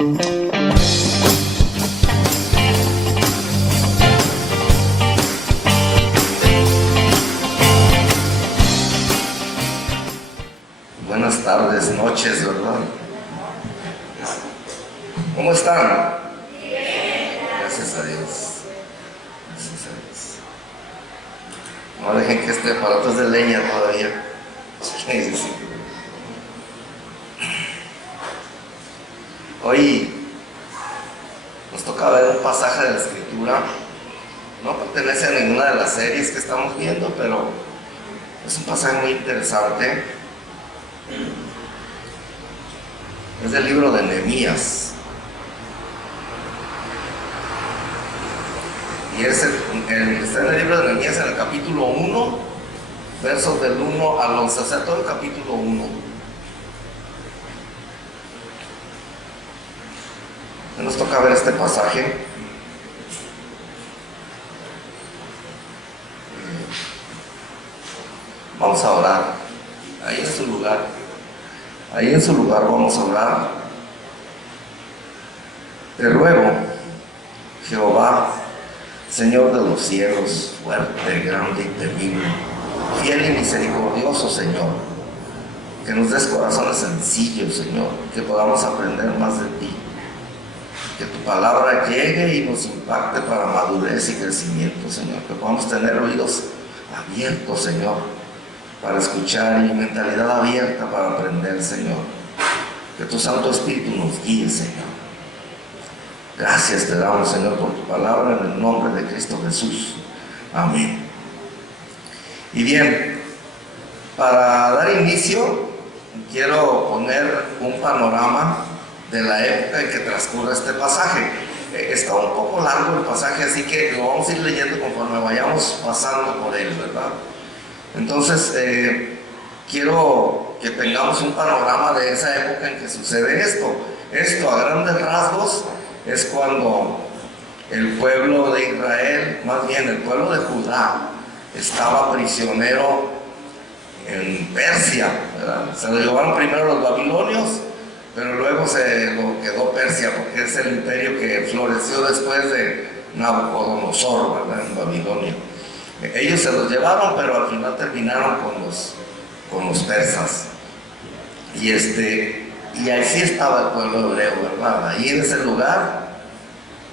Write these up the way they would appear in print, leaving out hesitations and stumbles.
Buenas tardes, noches, ¿verdad? ¿Cómo están? Gracias a Dios. Gracias a Dios. No dejen que este aparato es de leña todavía. Sí, sí. Hoy nos toca ver un pasaje de la Escritura. No pertenece a ninguna de las series que estamos viendo, pero es un pasaje muy interesante. Es del libro de Nehemías. Y está en el libro de Nehemías en el capítulo 1, versos del 1 al 11, o sea, todo el capítulo 1. Nos toca ver este pasaje. Vamos a orar. Ahí en su lugar vamos a orar. Te ruego, Jehová, Señor de los cielos, fuerte, grande y temible, fiel y misericordioso, Señor, que nos des corazones sencillos, Señor, que podamos aprender más de ti, que tu palabra llegue y nos impacte para madurez y crecimiento, Señor, que podamos tener oídos abiertos, Señor, para escuchar, y mentalidad abierta para aprender, Señor. Que tu Santo Espíritu nos guíe, Señor. Gracias te damos, Señor, por tu palabra, en el nombre de Cristo Jesús. Amén. Y bien, para dar inicio, quiero poner un panorama de la época en que transcurre este pasaje. Está un poco largo el pasaje, así que lo vamos a ir leyendo conforme vayamos pasando por él, ¿verdad? Entonces, quiero que tengamos un panorama de esa época en que sucede esto. Esto, a grandes rasgos, es cuando el pueblo de Israel, más bien el pueblo de Judá, estaba prisionero en Persia, ¿verdad? Se lo llevaron primero los babilonios, pero luego se lo quedó Persia, porque es el imperio que floreció después de Nabucodonosor, ¿verdad? En Babilonia. Ellos se los llevaron, pero al final terminaron con los persas. Y así estaba el pueblo hebreo, ¿verdad? Ahí en ese lugar,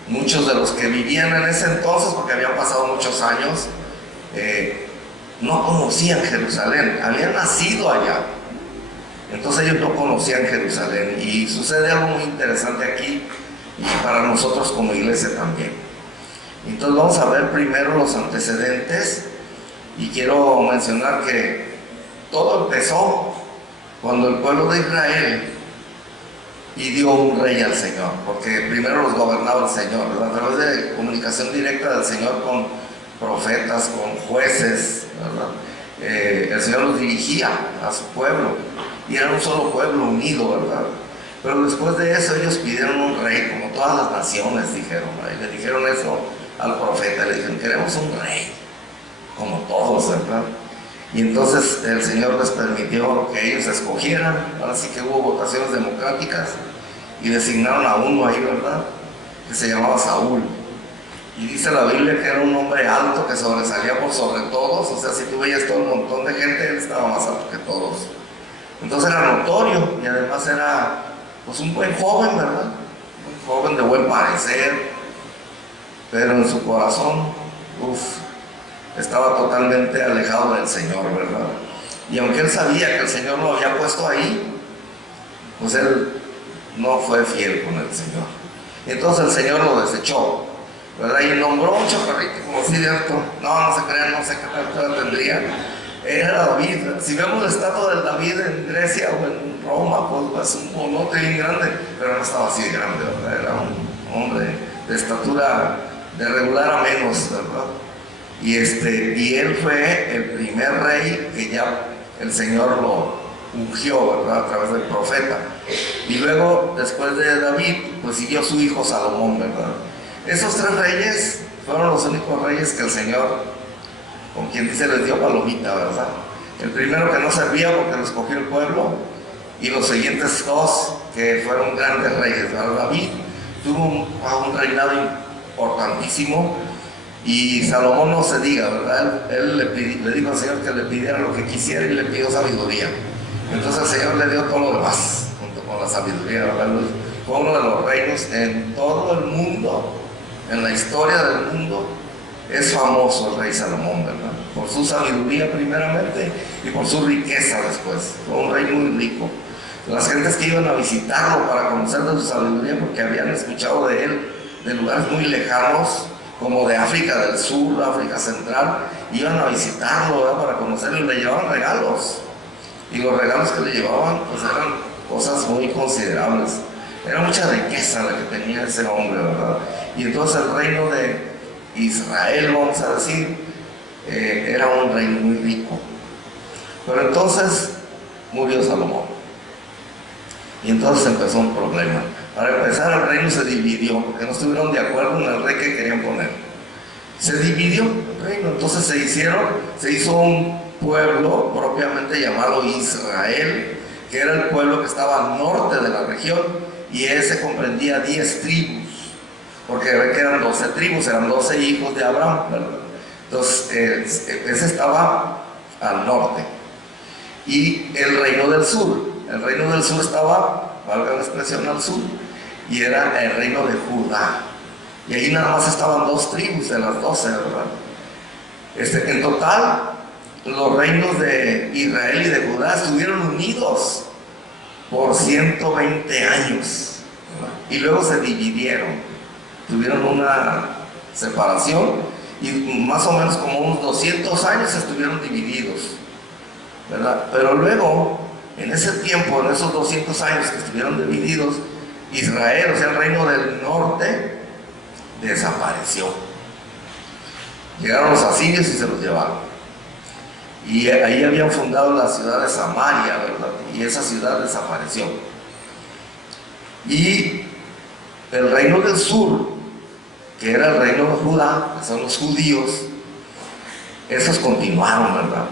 muchos de los que vivían en ese entonces, porque habían pasado muchos años, no conocían Jerusalén, habían nacido allá. Entonces ellos no conocían Jerusalén. Y sucede algo muy interesante aquí, y para nosotros como iglesia también. Entonces vamos a ver primero los antecedentes, y quiero mencionar que todo empezó cuando el pueblo de Israel pidió un rey al Señor, porque primero los gobernaba el Señor, ¿verdad? A través de comunicación directa del Señor con profetas, con jueces, ¿verdad? El Señor los dirigía a su pueblo, y era un solo pueblo unido, ¿verdad? Pero después de eso ellos pidieron un rey, como todas las naciones dijeron, ¿verdad? Y le dijeron eso al profeta, le dijeron: queremos un rey, como todos, ¿verdad? Y entonces el Señor les permitió que ellos escogieran. Ahora sí que hubo votaciones democráticas, y designaron a uno ahí, ¿verdad? Que se llamaba Saúl. Y dice la Biblia que era un hombre alto, que sobresalía por sobre todos. O sea, si tú veías todo un montón de gente, él estaba más alto que todos. Entonces era notorio, y además era pues un buen joven, ¿verdad? Un joven de buen parecer, pero en su corazón, estaba totalmente alejado del Señor, ¿verdad? Y aunque él sabía que el Señor lo había puesto ahí, pues él no fue fiel con el Señor. Y entonces el Señor lo desechó, ¿verdad? Y nombró un chaparrito como así de alto. No se crean, no sé qué altura tendría. Era David. Si vemos la estatua de David en Grecia o en Roma, pues es un bonote bien grande, pero no estaba así de grande, ¿verdad? Era un hombre de estatura de regular a menos, ¿verdad? Y él fue el primer rey que ya el Señor lo ungió, ¿verdad? A través del profeta. Y luego, después de David, pues siguió su hijo Salomón, ¿verdad? Esos 3 reyes fueron los únicos reyes que el Señor, con quien dice, les dio palomita, ¿verdad? El primero que no servía porque lo escogió el pueblo, y los siguientes 2 que fueron grandes reyes, ¿verdad? David tuvo un reinado importantísimo, y Salomón no se diga, ¿verdad? Él le dijo al Señor que le pidiera lo que quisiera y le pidió sabiduría. Entonces el Señor le dio todo lo demás, junto con la sabiduría, ¿verdad? Fue uno de los reinos en todo el mundo, en la historia del mundo. Es famoso el rey Salomón, ¿verdad? Por su sabiduría primeramente y por su riqueza después. Fue un rey muy rico. Las gentes que iban a visitarlo para conocer de su sabiduría, porque habían escuchado de él de lugares muy lejanos, como de África del Sur, África Central, iban a visitarlo, ¿verdad? Para conocerlo, y le llevaban regalos. Y los regalos que le llevaban pues eran cosas muy considerables. Era mucha riqueza la que tenía ese hombre, ¿verdad? Y entonces el reino de Israel, vamos a decir, era un reino muy rico. Pero entonces murió Salomón. Y entonces empezó un problema. Para empezar, el reino se dividió, porque no estuvieron de acuerdo en el rey que querían poner. Se dividió el reino, entonces se hizo un pueblo propiamente llamado Israel, que era el pueblo que estaba al norte de la región, y ese comprendía 10 tribus, porque ve que eran 12 tribus, eran 12 hijos de Abraham, ¿verdad? Entonces ese estaba al norte. Y el reino del sur estaba, valga la expresión, al sur, y era el reino de Judá. Y ahí nada más estaban 2 tribus de las 12, ¿verdad? En total, los reinos de Israel y de Judá estuvieron unidos por 120 años, ¿verdad? Y luego se dividieron, tuvieron una separación, y más o menos como unos 200 años estuvieron divididos, ¿verdad? Pero luego, en ese tiempo, en esos 200 años que estuvieron divididos, Israel, o sea, el reino del norte, desapareció. Llegaron los asirios y se los llevaron. Y ahí habían fundado la ciudad de Samaria, ¿verdad? Y esa ciudad desapareció. Y el reino del sur, que era el reino de Judá, que son los judíos, esos continuaron, ¿verdad?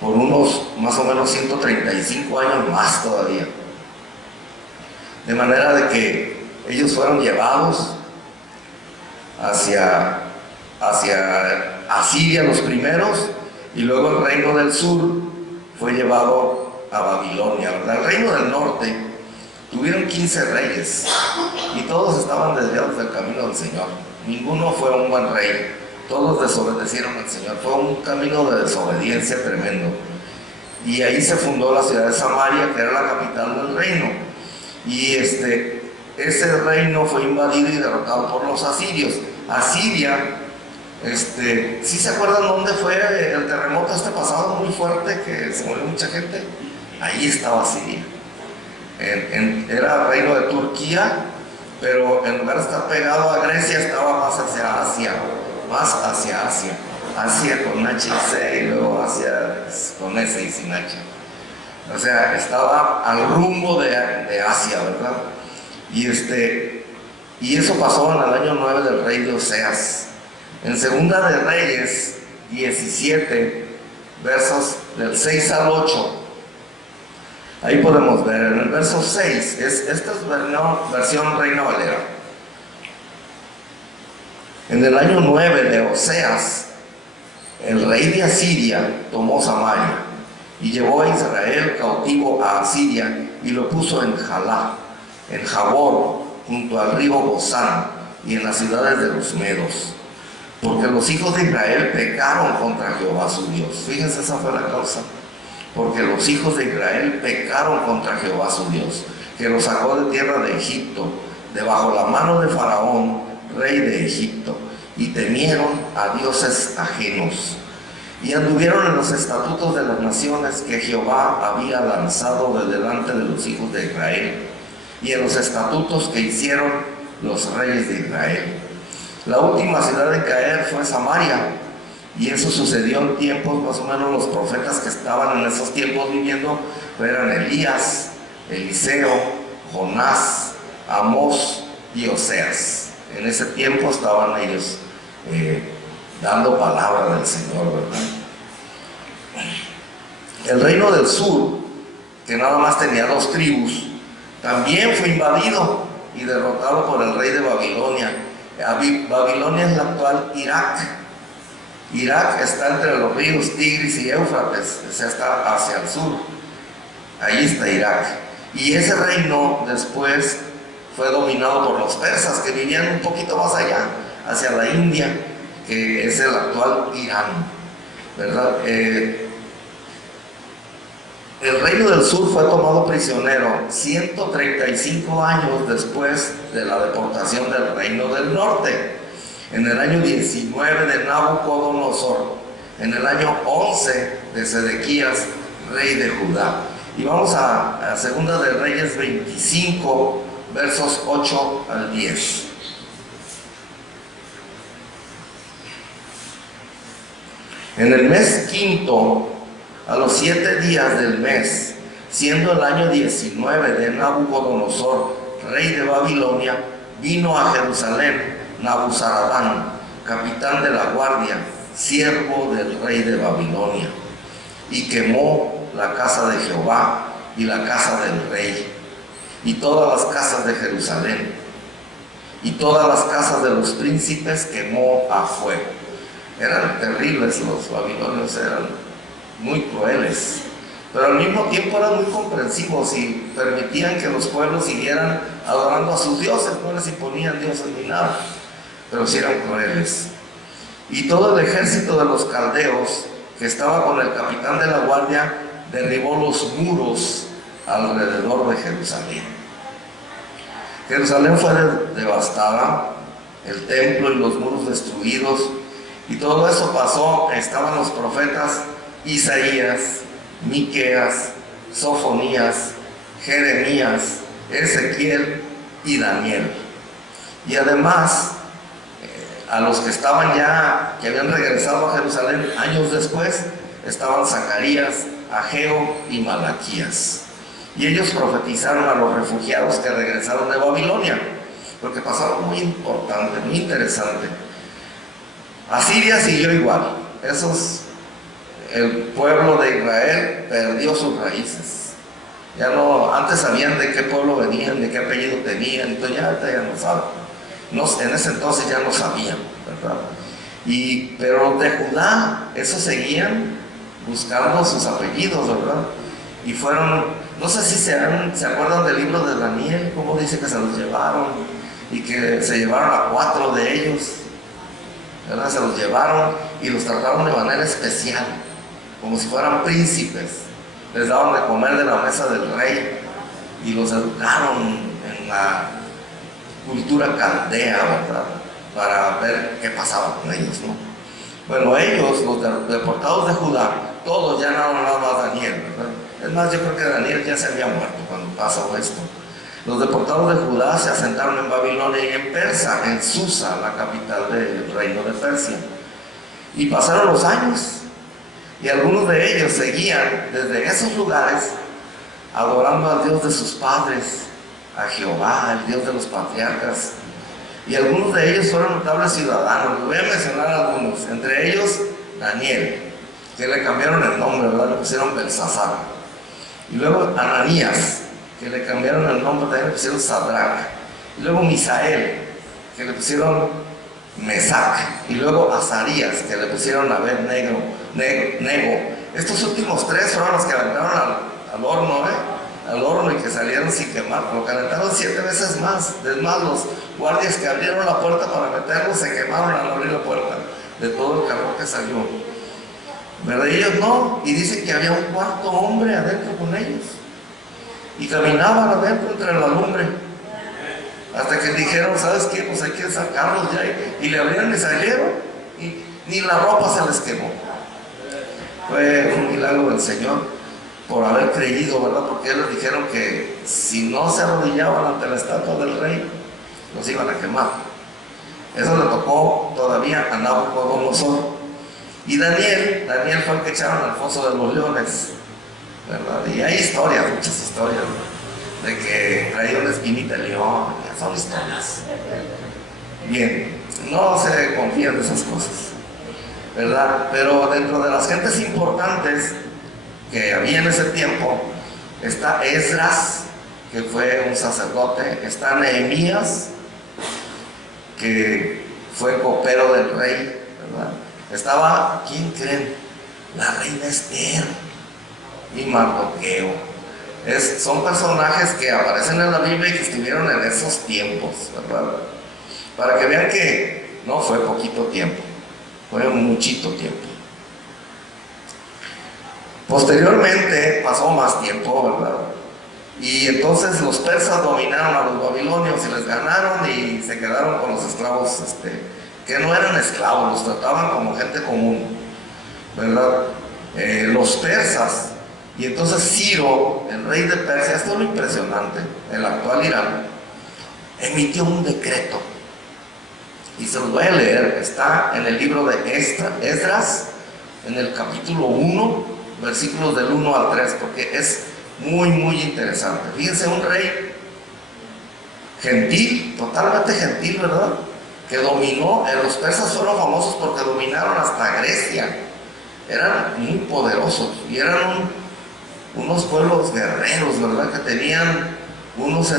Por unos más o menos 135 años más todavía. De manera de que ellos fueron llevados hacia Asiria los primeros, y luego el reino del sur fue llevado a Babilonia, ¿verdad? El reino del norte tuvieron 15 reyes, y todos estaban desviados del camino del Señor. Ninguno fue un buen rey, todos desobedecieron al Señor. Fue un camino de desobediencia tremendo. Y ahí se fundó la ciudad de Samaria, que era la capital del reino. Y ese reino fue invadido y derrotado por los asirios. Asiria, ¿sí se acuerdan dónde fue el terremoto pasado muy fuerte que se murió mucha gente? Ahí estaba Asiria. Era el reino de Turquía, pero en lugar de estar pegado a Grecia, estaba más hacia Asia, Asia con H y C, y luego Asia con S y sin H. O sea, estaba al rumbo de Asia, ¿verdad? Y eso pasó en el año 9 del rey de Oseas. En Segunda de Reyes 17, versos del 6 al 8, ahí podemos ver, en el verso 6, esta es versión Reina Valera. En el año 9 de Oseas, el rey de Asiria tomó Samaria y llevó a Israel cautivo a Asiria y lo puso en Jalá, en Jabor, junto al río Gozán, y en las ciudades de los medos, porque los hijos de Israel pecaron contra Jehová su Dios. Fíjense, esa fue la causa. Porque los hijos de Israel pecaron contra Jehová su Dios, que los sacó de tierra de Egipto, debajo la mano de Faraón, rey de Egipto, y temieron a dioses ajenos, y anduvieron en los estatutos de las naciones que Jehová había lanzado de delante de los hijos de Israel, y en los estatutos que hicieron los reyes de Israel. La última ciudad en caer fue Samaria, y eso sucedió en tiempos, más o menos los profetas que estaban en esos tiempos viviendo eran Elías, Eliseo, Jonás, Amós y Oseas. En ese tiempo estaban ellos dando palabra del Señor, ¿verdad? El reino del sur, que nada más tenía 2 tribus, También fue invadido y derrotado por el rey de Babilonia. Babilonia es la actual Irak. Irak está entre los ríos Tigris y Éufrates, o sea, está hacia el sur. Ahí está Irak. Y ese reino después fue dominado por los persas, que vivían un poquito más allá, hacia la India, que es el actual Irán, ¿verdad? El reino del sur fue tomado prisionero 135 años después de la deportación del reino del norte, en el año 19 de Nabucodonosor, en el año 11 de Sedequías, rey de Judá. Y vamos a Segunda de Reyes 25, versos 8 al 10. En el mes quinto, a los 7 días del mes, siendo el año 19 de Nabucodonosor, rey de Babilonia, vino a Jerusalén Nabuzaradán, capitán de la guardia, siervo del rey de Babilonia, y quemó la casa de Jehová y la casa del rey, y todas las casas de Jerusalén, y todas las casas de los príncipes quemó a fuego. Eran terribles los babilonios, eran muy crueles, pero al mismo tiempo eran muy comprensivos y permitían que los pueblos siguieran adorando a sus dioses, no les imponían dioses ni nada, pero sí eran crueles. Y todo el ejército de los caldeos, que estaba con el capitán de la guardia, derribó los muros alrededor de Jerusalén. Jerusalén fue devastada, el templo y los muros destruidos, y todo eso pasó. Estaban los profetas Isaías, Miqueas, Sofonías, Jeremías, Ezequiel y Daniel. Y además, a los que estaban ya, que habían regresado a Jerusalén años después, estaban Zacarías, Ageo y Malaquías. Y ellos profetizaron a los refugiados que regresaron de Babilonia, porque pasó algo muy importante, muy interesante. Asiria siguió igual. El pueblo de Israel perdió sus raíces. Ya no, antes sabían de qué pueblo venían, de qué apellido tenían, entonces ya no saben. En ese entonces ya no sabían, ¿verdad? Pero de Judá, esos seguían buscando sus apellidos, ¿verdad? Y fueron, no sé si se acuerdan del libro de Daniel, cómo dice que se los llevaron, y que se llevaron a 4 de ellos, ¿verdad? Se los llevaron y los trataron de manera especial, como si fueran príncipes. Les daban de comer de la mesa del rey y los educaron en la cultura caldea, ¿verdad? Para ver qué pasaba con ellos, ¿no? Bueno, ellos, los deportados de Judá, todos ya no nada más Daniel, ¿verdad? Es más, yo creo que Daniel ya se había muerto cuando pasó esto. Los deportados de Judá se asentaron en Babilonia y en Persia, en Susa, la capital del reino de Persia. Y pasaron los años, y algunos de ellos seguían desde esos lugares adorando al Dios de sus padres, a Jehová, el Dios de los patriarcas. Y algunos de ellos fueron notables ciudadanos. Les voy a mencionar algunos, entre ellos Daniel, que le cambiaron el nombre, ¿verdad? Le pusieron Belsasar. Y luego Ananías, que le cambiaron el nombre, también le pusieron Sadrach. Y luego Misael, que le pusieron Mesac. Y luego Azarías, que le pusieron Abed-Nego. Estos últimos 3 fueron los que aventaron al horno, al horno, y que salieron sin quemar. Lo calentaron 7 veces más. Es más, los guardias que abrieron la puerta para meterlos se quemaron al abrir la puerta de todo el calor que salió, ¿verdad? Y ellos no, y dicen que había un 4.º hombre adentro con ellos y caminaban adentro entre la lumbre, hasta que dijeron, ¿sabes qué? Pues hay que sacarlos ya, y le abrieron y salieron, y ni la ropa se les quemó. Fue un milagro del Señor por haber creído, ¿verdad? Porque ellos dijeron que si no se arrodillaban ante la estatua del rey, los iban a quemar. Eso le tocó todavía a Nabucodonosor. Y Daniel fue el que echaron al foso de los leones, ¿verdad? Y hay historias, muchas historias, ¿no? De que traía una espinita de león, son historias. Bien, no se confían de esas cosas, ¿verdad? Pero dentro de las gentes importantes que había en ese tiempo está Esdras, que fue un sacerdote. Está Nehemías, que fue copero del rey, ¿verdad? Estaba, ¿quién creen? La reina Esther y Mardoqueo. Son personajes que aparecen en la Biblia y que estuvieron en esos tiempos, ¿verdad? Para que vean que no fue poquito tiempo, fue muchito tiempo. Posteriormente pasó más tiempo, ¿verdad? Y entonces los persas dominaron a los babilonios y les ganaron y se quedaron con los esclavos, que no eran esclavos, los trataban como gente común, ¿verdad? Los persas. Y entonces Ciro, el rey de Persia, esto es lo impresionante, el actual Irán, emitió un decreto. Y se los voy a leer, está en el libro de Esdras, en el capítulo 1, versículos del 1 al 3, porque es muy, muy interesante. Fíjense, un rey gentil, totalmente gentil, ¿verdad? Que dominó, los persas fueron famosos porque dominaron hasta Grecia. Eran muy poderosos y eran unos pueblos guerreros, ¿verdad? Que tenían unos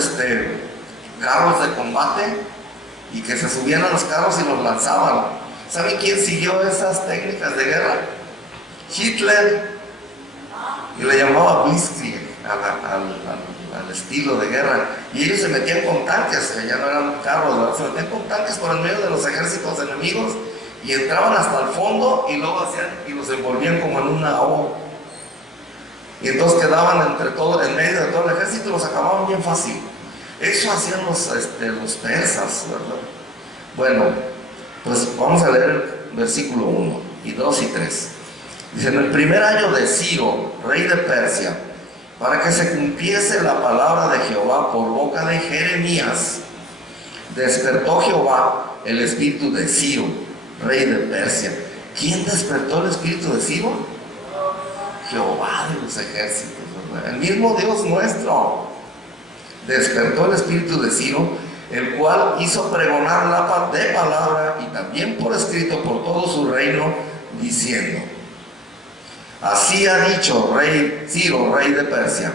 carros de combate y que se subían a los carros y los lanzaban. ¿Saben quién siguió esas técnicas de guerra? Hitler. Y le llamaba Blitzkrieg al estilo de guerra. Y ellos se metían con tanques, ya no eran carros, ¿verdad? Se metían con tanques por el medio de los ejércitos enemigos y entraban hasta el fondo y luego hacían y los envolvían como en una O. Y entonces quedaban en medio de todo el ejército y los acababan bien fácil. Eso hacían los persas, ¿verdad? Bueno, pues vamos a leer el versículo 1 y 2 y 3. Dice: en el primer año de Ciro, rey de Persia, para que se cumpliese la palabra de Jehová por boca de Jeremías, despertó Jehová el espíritu de Ciro, rey de Persia. ¿Quién despertó el espíritu de Ciro? Jehová de los ejércitos, ¿verdad? El mismo Dios nuestro despertó el espíritu de Ciro, el cual hizo pregonar la de palabra y también por escrito por todo su reino, diciendo: así ha dicho Ciro, rey de Persia: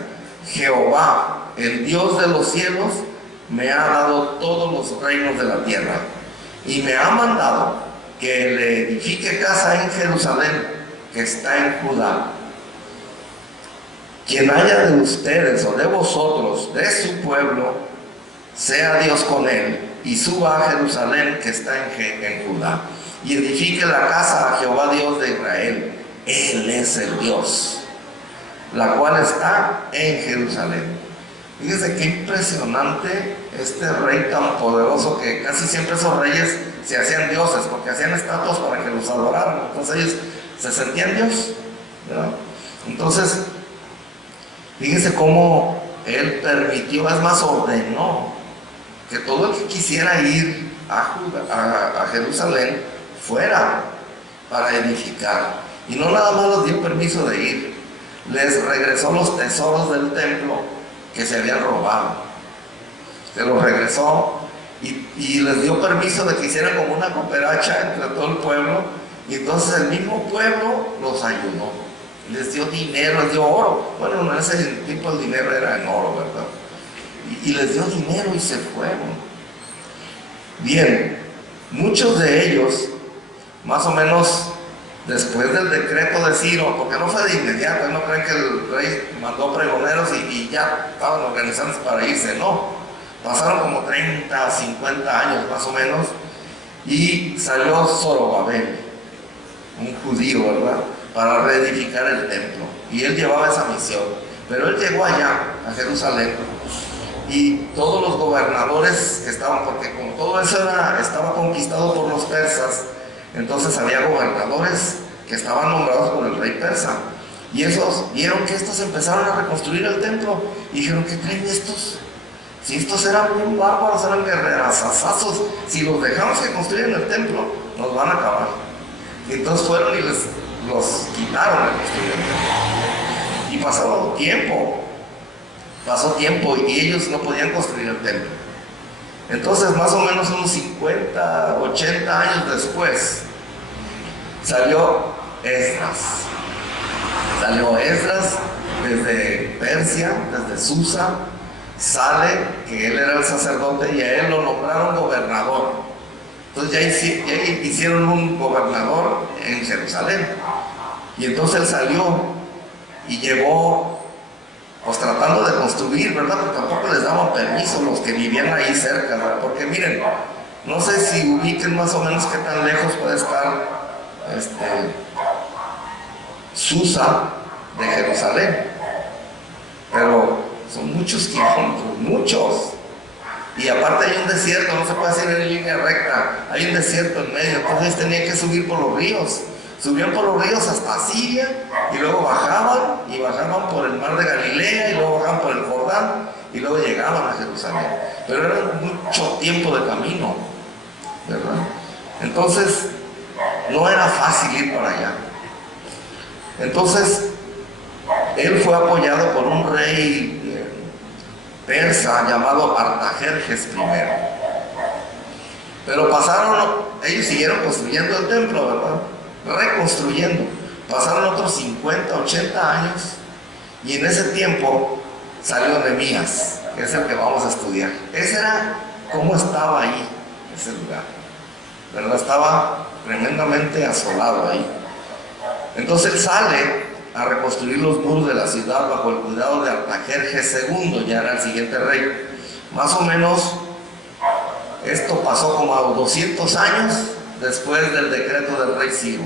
Jehová, el Dios de los cielos, me ha dado todos los reinos de la tierra y me ha mandado que le edifique casa en Jerusalén, que está en Judá. Quien haya de ustedes o de vosotros, de su pueblo, sea Dios con él y suba a Jerusalén, que está en Judá, y edifique la casa a Jehová Dios de Israel. Él es el Dios, la cual está en Jerusalén. Fíjense qué impresionante este rey tan poderoso, que casi siempre esos reyes se hacían dioses porque hacían estatuas para que los adoraran. Entonces ellos se sentían Dios, ¿verdad? Entonces, fíjense cómo él permitió, es más, ordenó que todo el que quisiera ir a Jerusalén fuera para edificar. Y no nada más les dio permiso de ir, les regresó los tesoros del templo que se habían robado. Se los regresó y les dio permiso de que hicieran como una cooperacha entre todo el pueblo. Y entonces el mismo pueblo los ayudó, les dio dinero, les dio oro. Bueno, en ese tiempo el dinero era en oro, ¿verdad? Y les dio dinero y se fueron. Bien, muchos de ellos, más o menos después del decreto de Ciro, porque no fue de inmediato, no creen que el rey mandó pregoneros y ya estaban organizándose para irse, no. Pasaron como 30, 50 años más o menos, y salió Zorobabel, un judío, ¿verdad?, para reedificar el templo, y él llevaba esa misión. Pero él llegó allá, a Jerusalén, y todos los gobernadores que estaban, porque como todo eso estaba conquistado por los persas, entonces había gobernadores que estaban nombrados por el rey persa, y esos vieron que estos empezaron a reconstruir el templo y dijeron: ¿qué creen estos? Si estos eran bien bárbaros, eran guerrerazazos, si los dejamos que construyan el templo, nos van a acabar. Y entonces fueron y los quitaron de construir el templo. Y pasó tiempo y ellos no podían construir el templo. Entonces, más o menos unos 50, 80 años después, salió Esdras. Salió Esdras desde Persia, desde Susa. sale que él era el sacerdote y a él lo nombraron gobernador. Entonces ya hicieron un gobernador en Jerusalén. Y entonces él salió y llegó, pues tratando de construir, ¿verdad? Porque tampoco les daban permiso los que vivían ahí cerca, ¿verdad? Porque miren, no sé si ubiquen más o menos qué tan lejos puede estar Susa de Jerusalén, pero son muchos kilómetros, muchos. Y aparte hay un desierto, no se puede hacer en línea recta, hay un desierto en medio, entonces tenían que subir por los ríos. Subían por los ríos hasta Siria y luego bajaban por el mar de Galilea y luego bajaban por el Jordán y luego llegaban a Jerusalén. Pero era mucho tiempo de camino, ¿verdad? Entonces no era fácil ir para allá. Entonces él fue apoyado por un rey persa llamado Artajerjes I. Pero ellos siguieron construyendo el templo, ¿verdad? Reconstruyendo. Pasaron otros 50, 80 años y en ese tiempo salió Nehemías, que es el que vamos a estudiar. Ese era cómo estaba ahí, ese lugar, ¿verdad? Estaba tremendamente asolado ahí. Entonces él sale a reconstruir los muros de la ciudad bajo el cuidado de Artajerjes II, ya era el siguiente rey. Más o menos esto pasó como a 200 años después del decreto del rey Ciro.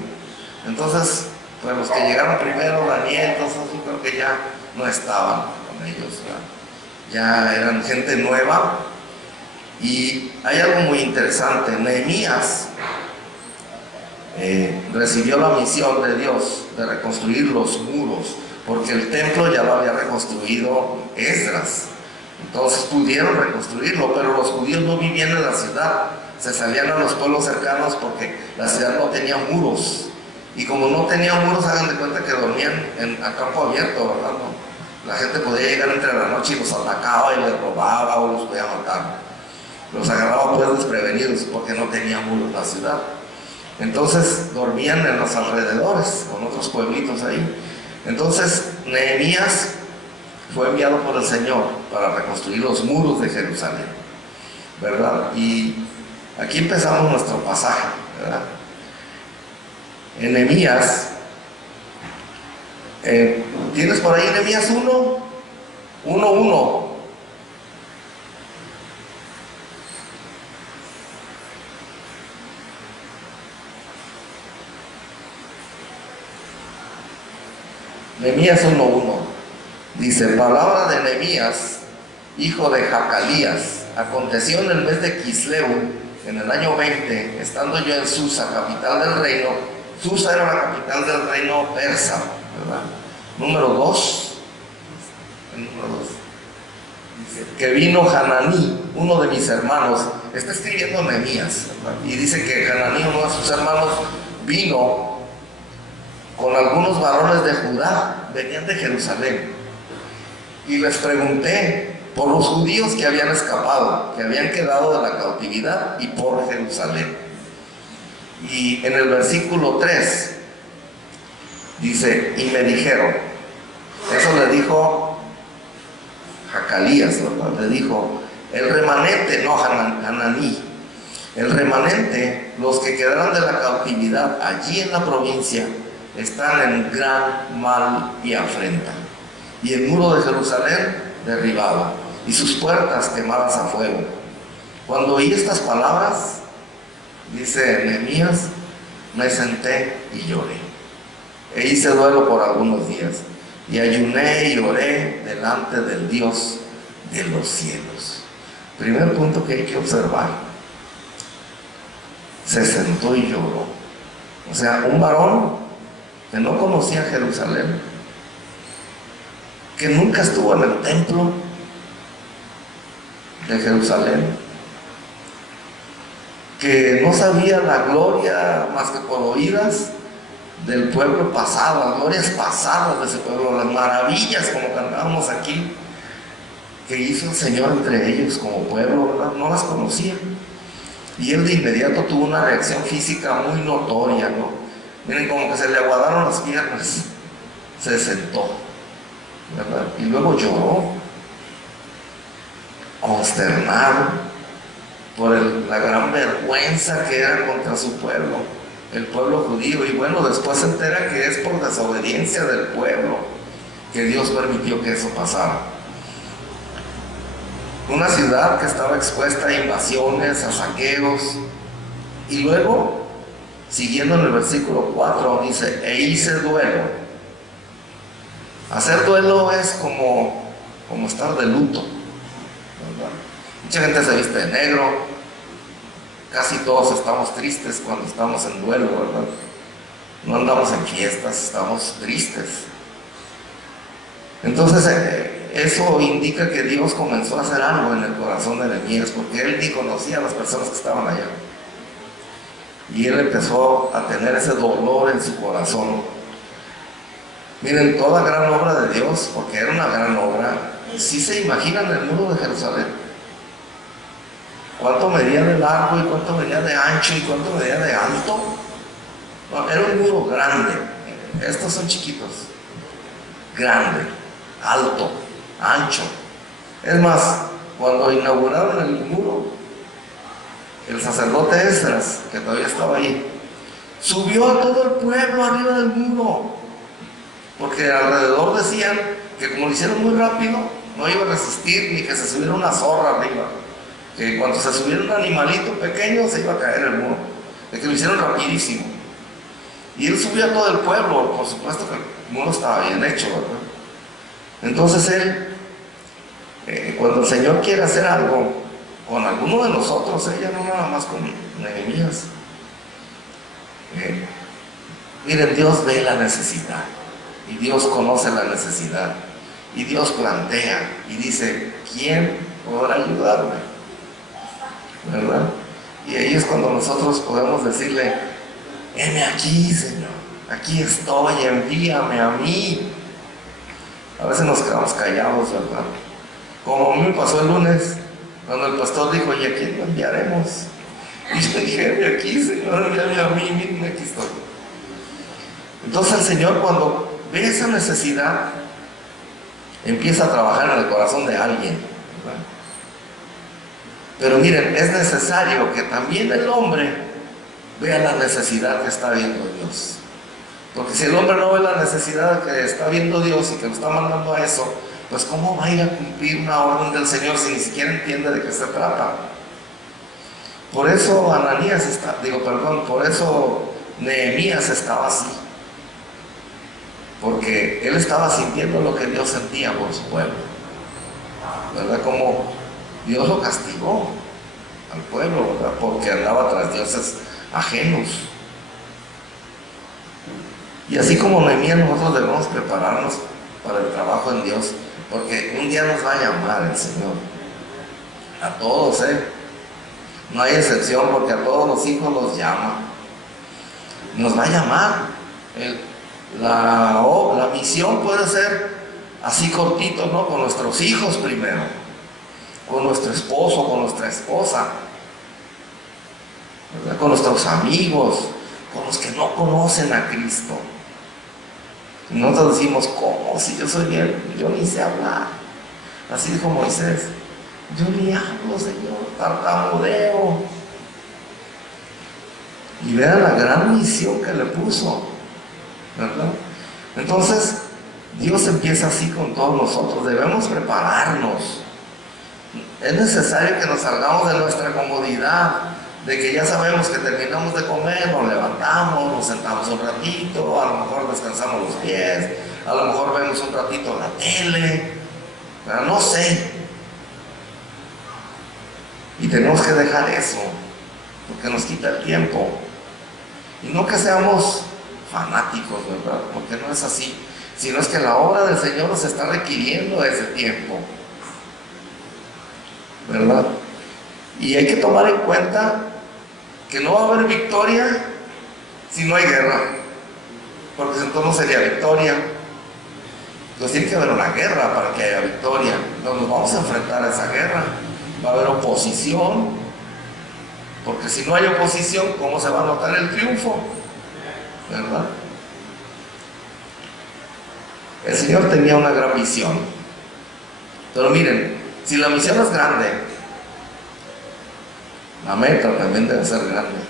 Entonces, pues los que llegaron primero, Daniel, entonces yo creo que ya no estaban con ellos, ya eran gente nueva. Y hay algo muy interesante. Nehemías recibió la misión de Dios de reconstruir los muros, porque el templo ya lo había reconstruido Esdras. Entonces pudieron reconstruirlo, pero los judíos no vivían en la ciudad, se salían a los pueblos cercanos porque la ciudad no tenía muros. Y como no tenía muros, hagan de cuenta que dormían a campo abierto, ¿verdad? La gente podía llegar entre la noche y los atacaba y les robaba o los podía matar. Los agarraba pues desprevenidos porque no tenía muros la ciudad. Entonces dormían en los alrededores, con otros pueblitos ahí. Entonces Nehemías fue enviado por el Señor para reconstruir los muros de Jerusalén, ¿verdad? Y aquí empezamos nuestro pasaje, ¿verdad? En Nehemías, ¿tienes por ahí Nehemías 1:1? Nehemías 1:1 dice: palabra de Nehemías, hijo de Jacalías. Aconteció en el mes de Quisleu, en el año 20, estando yo en Susa, capital del reino. Susa era la capital del reino persa, ¿verdad? Número 2. Dice que vino Hananí, uno de mis hermanos. Está escribiendo Nehemías, ¿verdad? Y dice que Hananí, uno de sus hermanos, vino con algunos varones de Judá, venían de Jerusalén, y les pregunté por los judíos que habían escapado, que habían quedado de la cautividad, y por Jerusalén. Y en el versículo 3 dice: y me dijeron, eso le dijo Jacalías, ¿verdad? Le dijo el remanente, no Hananí, el remanente, los que quedaron de la cautividad allí en la provincia, están en gran mal y afrenta, y el muro de Jerusalén derribado, y sus puertas quemadas a fuego. Cuando oí estas palabras, dice Nehemías, me senté y lloré, e hice duelo por algunos días, y ayuné y oré delante del Dios de los cielos. Primer punto que hay que observar: se sentó y lloró. O sea, un varón que no conocía Jerusalén, que nunca estuvo en el templo de Jerusalén, que no sabía la gloria más que por oídas del pueblo pasado, las glorias pasadas de ese pueblo, las maravillas, como cantábamos aquí, que hizo el Señor entre ellos como pueblo, ¿verdad? No las conocía. Y él de inmediato tuvo una reacción física muy notoria, ¿no? Miren, como que se le aguadaron las piernas, se sentó, ¿verdad? Y luego lloró. consternado por la gran vergüenza que era contra su pueblo, el pueblo judío. Y bueno, después se entera que es por desobediencia del pueblo que Dios permitió que eso pasara. Una ciudad que estaba expuesta a invasiones, a saqueos. Y luego, siguiendo en el versículo 4, dice: e hice duelo. Hacer duelo es como estar de luto, ¿verdad? Mucha gente se viste de negro. Casi todos estamos tristes cuando estamos en duelo, ¿verdad? No andamos en fiestas, estamos tristes. Entonces, eso indica que Dios comenzó a hacer algo en el corazón de Nehemías, porque él ni conocía a las personas que estaban allá. Y él empezó a tener ese dolor en su corazón. Miren, toda gran obra de Dios, porque era una gran obra, ¿sí se imaginan el muro de Jerusalén? ¿Cuánto medía de largo y cuánto medía de ancho y cuánto medía de alto? No, era un muro grande. Estos son chiquitos. Grande, alto, ancho. Es más, cuando inauguraron el muro, el sacerdote Esdras, que todavía estaba ahí, subió a todo el pueblo arriba del muro, porque alrededor decían que como lo hicieron muy rápido, no iba a resistir ni que se subiera una zorra arriba, que cuando se subiera un animalito pequeño se iba a caer el muro, de que lo hicieron rapidísimo. Y él subió a todo el pueblo, por supuesto que el muro estaba bien hecho, ¿verdad? Entonces él, cuando el Señor quiere hacer algo con alguno de nosotros, ella no nada más con Nehemías, miren, Dios ve la necesidad y Dios conoce la necesidad y Dios plantea y dice: ¿quién podrá ayudarme? ¿Verdad? Y ahí es cuando nosotros podemos decirle: heme aquí, Señor, aquí estoy, envíame a mí. A veces nos quedamos callados, ¿verdad? Como a mí me pasó el lunes, cuando el pastor dijo: ¿y a quién lo enviaremos? Y yo dije: heme aquí, Señor, envíame a mí, miren, aquí estoy. Entonces el Señor, cuando ve esa necesidad, empieza a trabajar en el corazón de alguien, ¿verdad? Pero miren, es necesario que también el hombre vea la necesidad que está viendo Dios. Porque si el hombre no ve la necesidad que está viendo Dios y que lo está mandando a eso, pues ¿cómo va a ir a cumplir una orden del Señor si ni siquiera entiende de qué se trata? Por eso por eso Nehemías estaba así. Porque él estaba sintiendo lo que Dios sentía por su pueblo, ¿verdad? Como Dios lo castigó al pueblo, ¿verdad? Porque andaba tras dioses ajenos. Y así como Nehemías, nosotros debemos prepararnos para el trabajo en Dios, porque un día nos va a llamar el Señor. A todos, no hay excepción, porque a todos los hijos los llama. Nos va a llamar. La misión puede ser así cortito, ¿no? Con nuestros hijos primero, con nuestro esposo, con nuestra esposa, ¿verdad? Con nuestros amigos, con los que no conocen a Cristo. Y nosotros decimos: ¿cómo? Si yo soy bien, yo ni sé hablar. Así dijo Moisés: yo ni hablo, Señor, tartamudeo. Y vean la gran misión que le puso, ¿verdad? Entonces Dios empieza así con todos nosotros. Debemos prepararnos. Es necesario que nos salgamos de nuestra comodidad, de que ya sabemos que terminamos de comer, nos levantamos, nos sentamos un ratito, a lo mejor descansamos los pies, a lo mejor vemos un ratito la tele, pero no sé. Y tenemos que dejar eso, porque nos quita el tiempo. Y no que seamos fanáticos, ¿verdad? Porque no es así, sino es que la obra del Señor nos está requiriendo ese tiempo, ¿verdad? Y hay que tomar en cuenta que no va a haber victoria si no hay guerra, porque entonces no sería victoria. Entonces tiene que haber una guerra para que haya victoria. Entonces nos vamos a enfrentar a esa guerra. Va a haber oposición, porque si no hay oposición, ¿cómo se va a notar el triunfo? ¿Verdad? El Señor tenía una gran visión. Pero miren, Si la misión es grande, la meta también debe ser grande.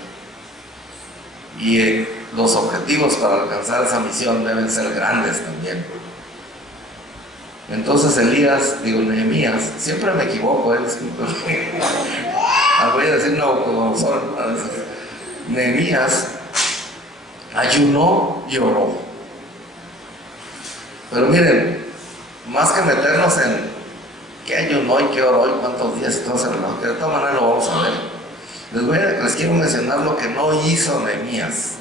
Y los objetivos para alcanzar esa misión deben ser grandes también. Entonces Nehemías, siempre me equivoco, voy a decir Nabucodonosor. Nehemías ayunó y oró. Pero miren, más que meternos en qué ayunó y qué oró y cuántos días, entonces, que de todas maneras lo vamos a ver. Les quiero mencionar lo que no hizo Nehemías.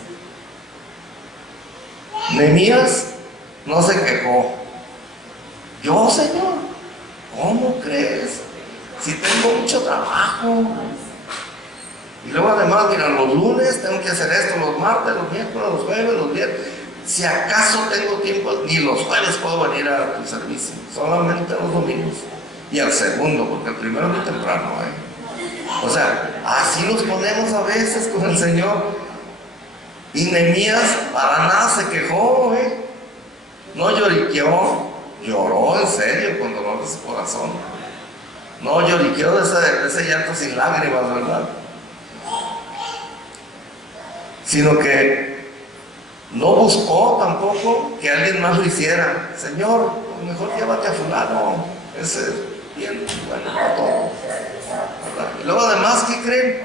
Nehemías no se quejó. Yo, Señor, ¿cómo crees? Si tengo mucho trabajo. Y luego además, mira, los lunes tengo que hacer esto, los martes, los miércoles, los jueves, los viernes. Si acaso tengo tiempo, ni los jueves puedo venir a tu servicio, solamente los domingos. Y al segundo, porque el primero es muy temprano, O sea, así nos ponemos a veces con el Señor. Y Nehemías para nada se quejó, No lloriqueó, lloró en serio con dolor de su corazón. No lloriqueó de ese llanto sin lágrimas, ¿verdad? Sino que no buscó tampoco que alguien más lo hiciera. Señor, mejor llévate a fulano, ese es bien bueno para todo, ¿verdad? Y luego además, ¿qué creen?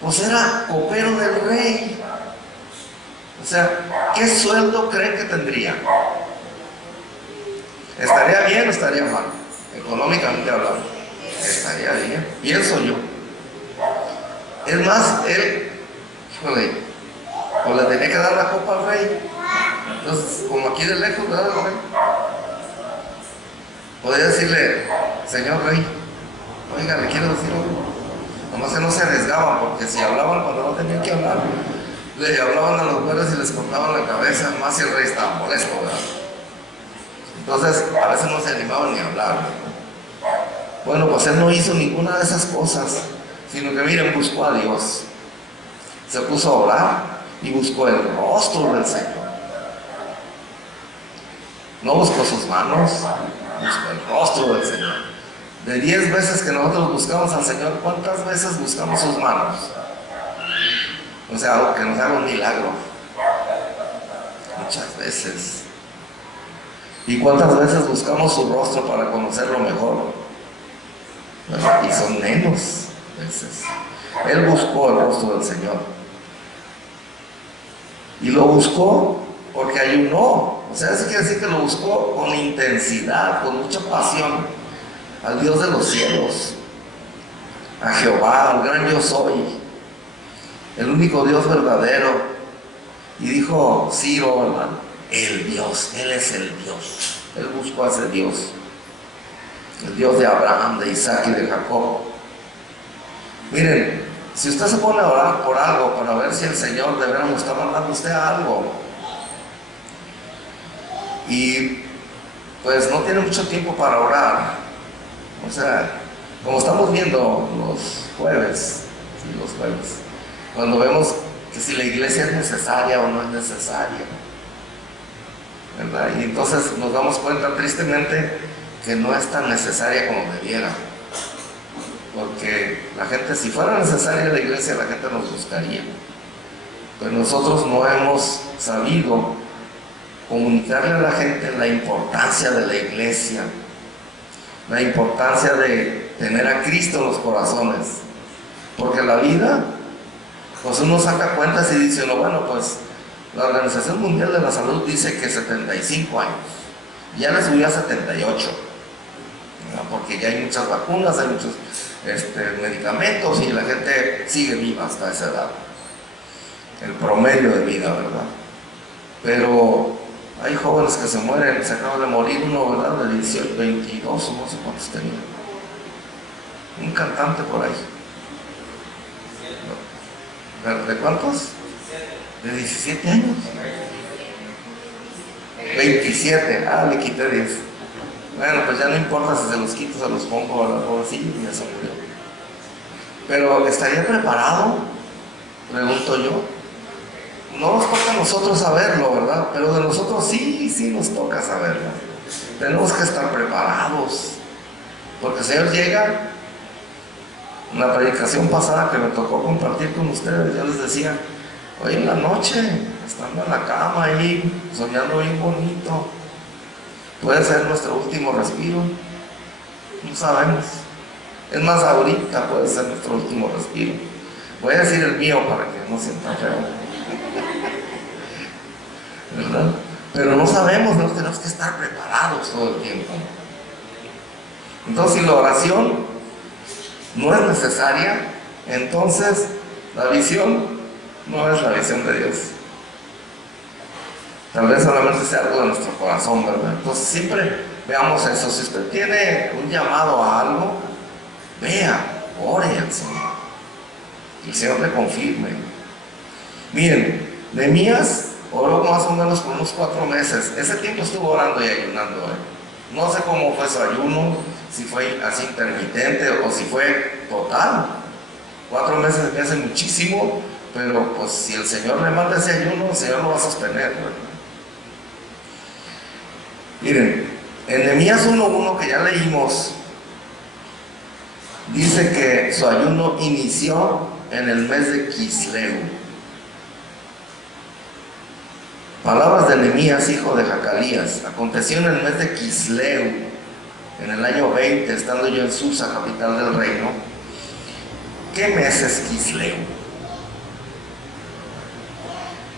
Pues era copero del rey. O sea, ¿qué sueldo creen que tendría? ¿Estaría bien o estaría mal? Económicamente hablando, estaría bien, pienso yo. Es más, él, pues le tenía que dar la copa al rey. Entonces, como aquí de lejos, ¿verdad? El rey podría decirle: señor rey, oiga, le quiero decir algo. Nomás que no se arriesgaban, porque si hablaban cuando no tenían que hablar, le hablaban a los mujeres y les cortaban la cabeza, más si el rey estaba molesto, ¿verdad? Entonces, a veces no se animaban ni a hablar. Bueno, pues él no hizo ninguna de esas cosas, sino que miren, buscó a Dios. Se puso a orar y buscó el rostro del Señor. No buscó sus manos, buscó el rostro del Señor. De 10 veces que nosotros buscamos al Señor, ¿cuántas veces buscamos sus manos? O sea, que nos haga un milagro. Muchas veces. ¿Y cuántas veces buscamos su rostro para conocerlo mejor? Bueno, y son menos veces. Él buscó el rostro del Señor. Y lo buscó porque ayunó. O sea, eso quiere decir que lo buscó con intensidad, con mucha pasión, al Dios de los cielos, a Jehová, al gran yo soy, el único Dios verdadero. Y dijo Ciro, ¿verdad? El Dios, Él es el Dios. Él buscó a ese Dios, el Dios de Abraham, de Isaac y de Jacob. Miren, si usted se pone a orar por algo para ver si el Señor de verdad nos está mandando a usted algo, y pues no tiene mucho tiempo para orar, o sea, como estamos viendo los jueves, cuando vemos que si la iglesia es necesaria o no es necesaria, ¿verdad? Y entonces nos damos cuenta tristemente que no es tan necesaria como debiera, porque la gente, si fuera necesaria la iglesia, la gente nos buscaría, pero nosotros no hemos sabido comunicarle a la gente la importancia de la iglesia, la importancia de tener a Cristo en los corazones, porque la vida, pues uno saca cuentas y dice, no, bueno, pues la Organización Mundial de la Salud dice que 75 años, ya le subió a 78, ¿no? Porque ya hay muchas vacunas, hay muchos medicamentos y la gente sigue viva hasta esa edad, el promedio de vida, ¿verdad? Pero hay jóvenes que se mueren, se acaba de morir uno, ¿verdad? De 18, 22 o no sé cuántos tenía, un cantante por ahí. ¿De cuántos? De 17 años. 27, le quité 10. Bueno, pues ya no importa si se los quito, se los pongo a la pobrecilla y ya se murió. Pero ¿estaría preparado? Pregunto yo. No nos toca a nosotros saberlo, ¿verdad? Pero de nosotros sí nos toca saberlo. Tenemos que estar preparados. Porque el Señor llega. En la predicación pasada que me tocó compartir con ustedes, yo les decía, hoy en la noche, estando en la cama ahí, soñando bien bonito, puede ser nuestro último respiro, no sabemos. Es más, ahorita puede ser nuestro último respiro. Voy a decir el mío para que no sientan feo, ¿verdad? Pero no sabemos, no tenemos que estar preparados todo el tiempo. Entonces, si la oración no es necesaria, entonces la visión no es la visión de Dios. Tal vez solamente sea algo de nuestro corazón, ¿verdad? Entonces siempre veamos eso. Si usted tiene un llamado a algo, vea, ore al Señor. Y el Señor le confirme. Miren, Nehemías oró más o menos por unos 4 meses. Ese tiempo estuvo orando y ayunando. No sé cómo fue su ayuno, si fue así intermitente o si fue total. 4 meses me hace muchísimo, pero pues si el Señor le manda ese ayuno, el Señor lo va a sostener, ¿verdad? Miren, en Nehemías 1:1 que ya leímos, dice que su ayuno inició en el mes de Quisleu. Palabras de Nehemías, hijo de Jacalías. Aconteció en el mes de Quisleu, en el año 20, estando yo en Susa, capital del reino. ¿Qué mes es Quisleu?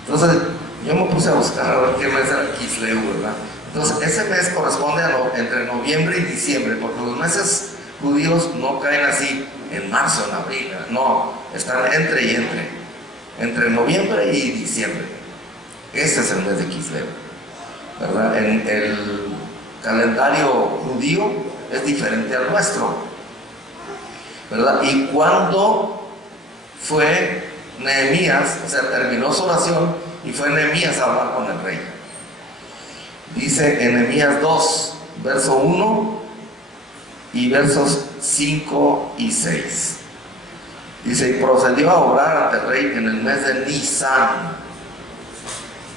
Entonces, yo me puse a buscar a ver qué mes era Quisleu, ¿verdad? Entonces, ese mes corresponde entre noviembre y diciembre, porque los meses judíos no caen así en marzo, en abril, no, están entre y entre noviembre y diciembre. Ese es el mes de Quisleu, ¿verdad? En el calendario judío es diferente al nuestro, ¿verdad? Y cuando fue Nehemías, o sea, terminó su oración y fue Nehemías a hablar con el rey. Dice en Nehemías 2, verso 1 y versos 5 y 6. Dice, y procedió a obrar ante el rey en el mes de Nisán.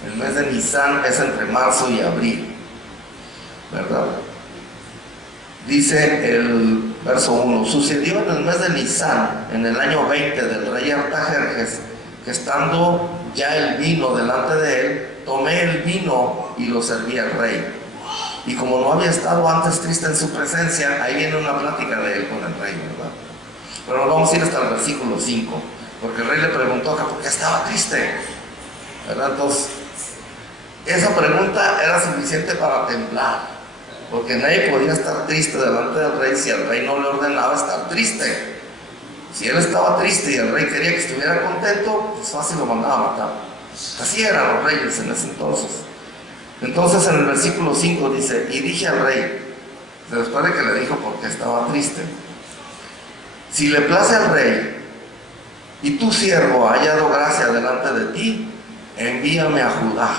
El mes de Nisán es entre marzo y abril, ¿verdad? Dice el verso 1, sucedió en el mes de Nisán, en el año 20 del rey Artajerjes, que estando ya el vino delante de él, tomé el vino y lo serví al rey. Y como no había estado antes triste en su presencia, ahí viene una plática de él con el rey, ¿verdad? Pero nos vamos a ir hasta el versículo 5, porque el rey le preguntó acá por qué estaba triste, ¿verdad? Entonces, esa pregunta era suficiente para temblar, porque nadie podía estar triste delante del rey si el rey no le ordenaba estar triste. Si él estaba triste y el rey quería que estuviera contento, pues fácil lo mandaba a matar. Así eran los reyes en ese entonces. Entonces en el versículo 5 dice, y dije al rey, después de que le dijo por qué estaba triste, si le place al rey y tu siervo ha hallado gracia delante de ti, envíame a Judá,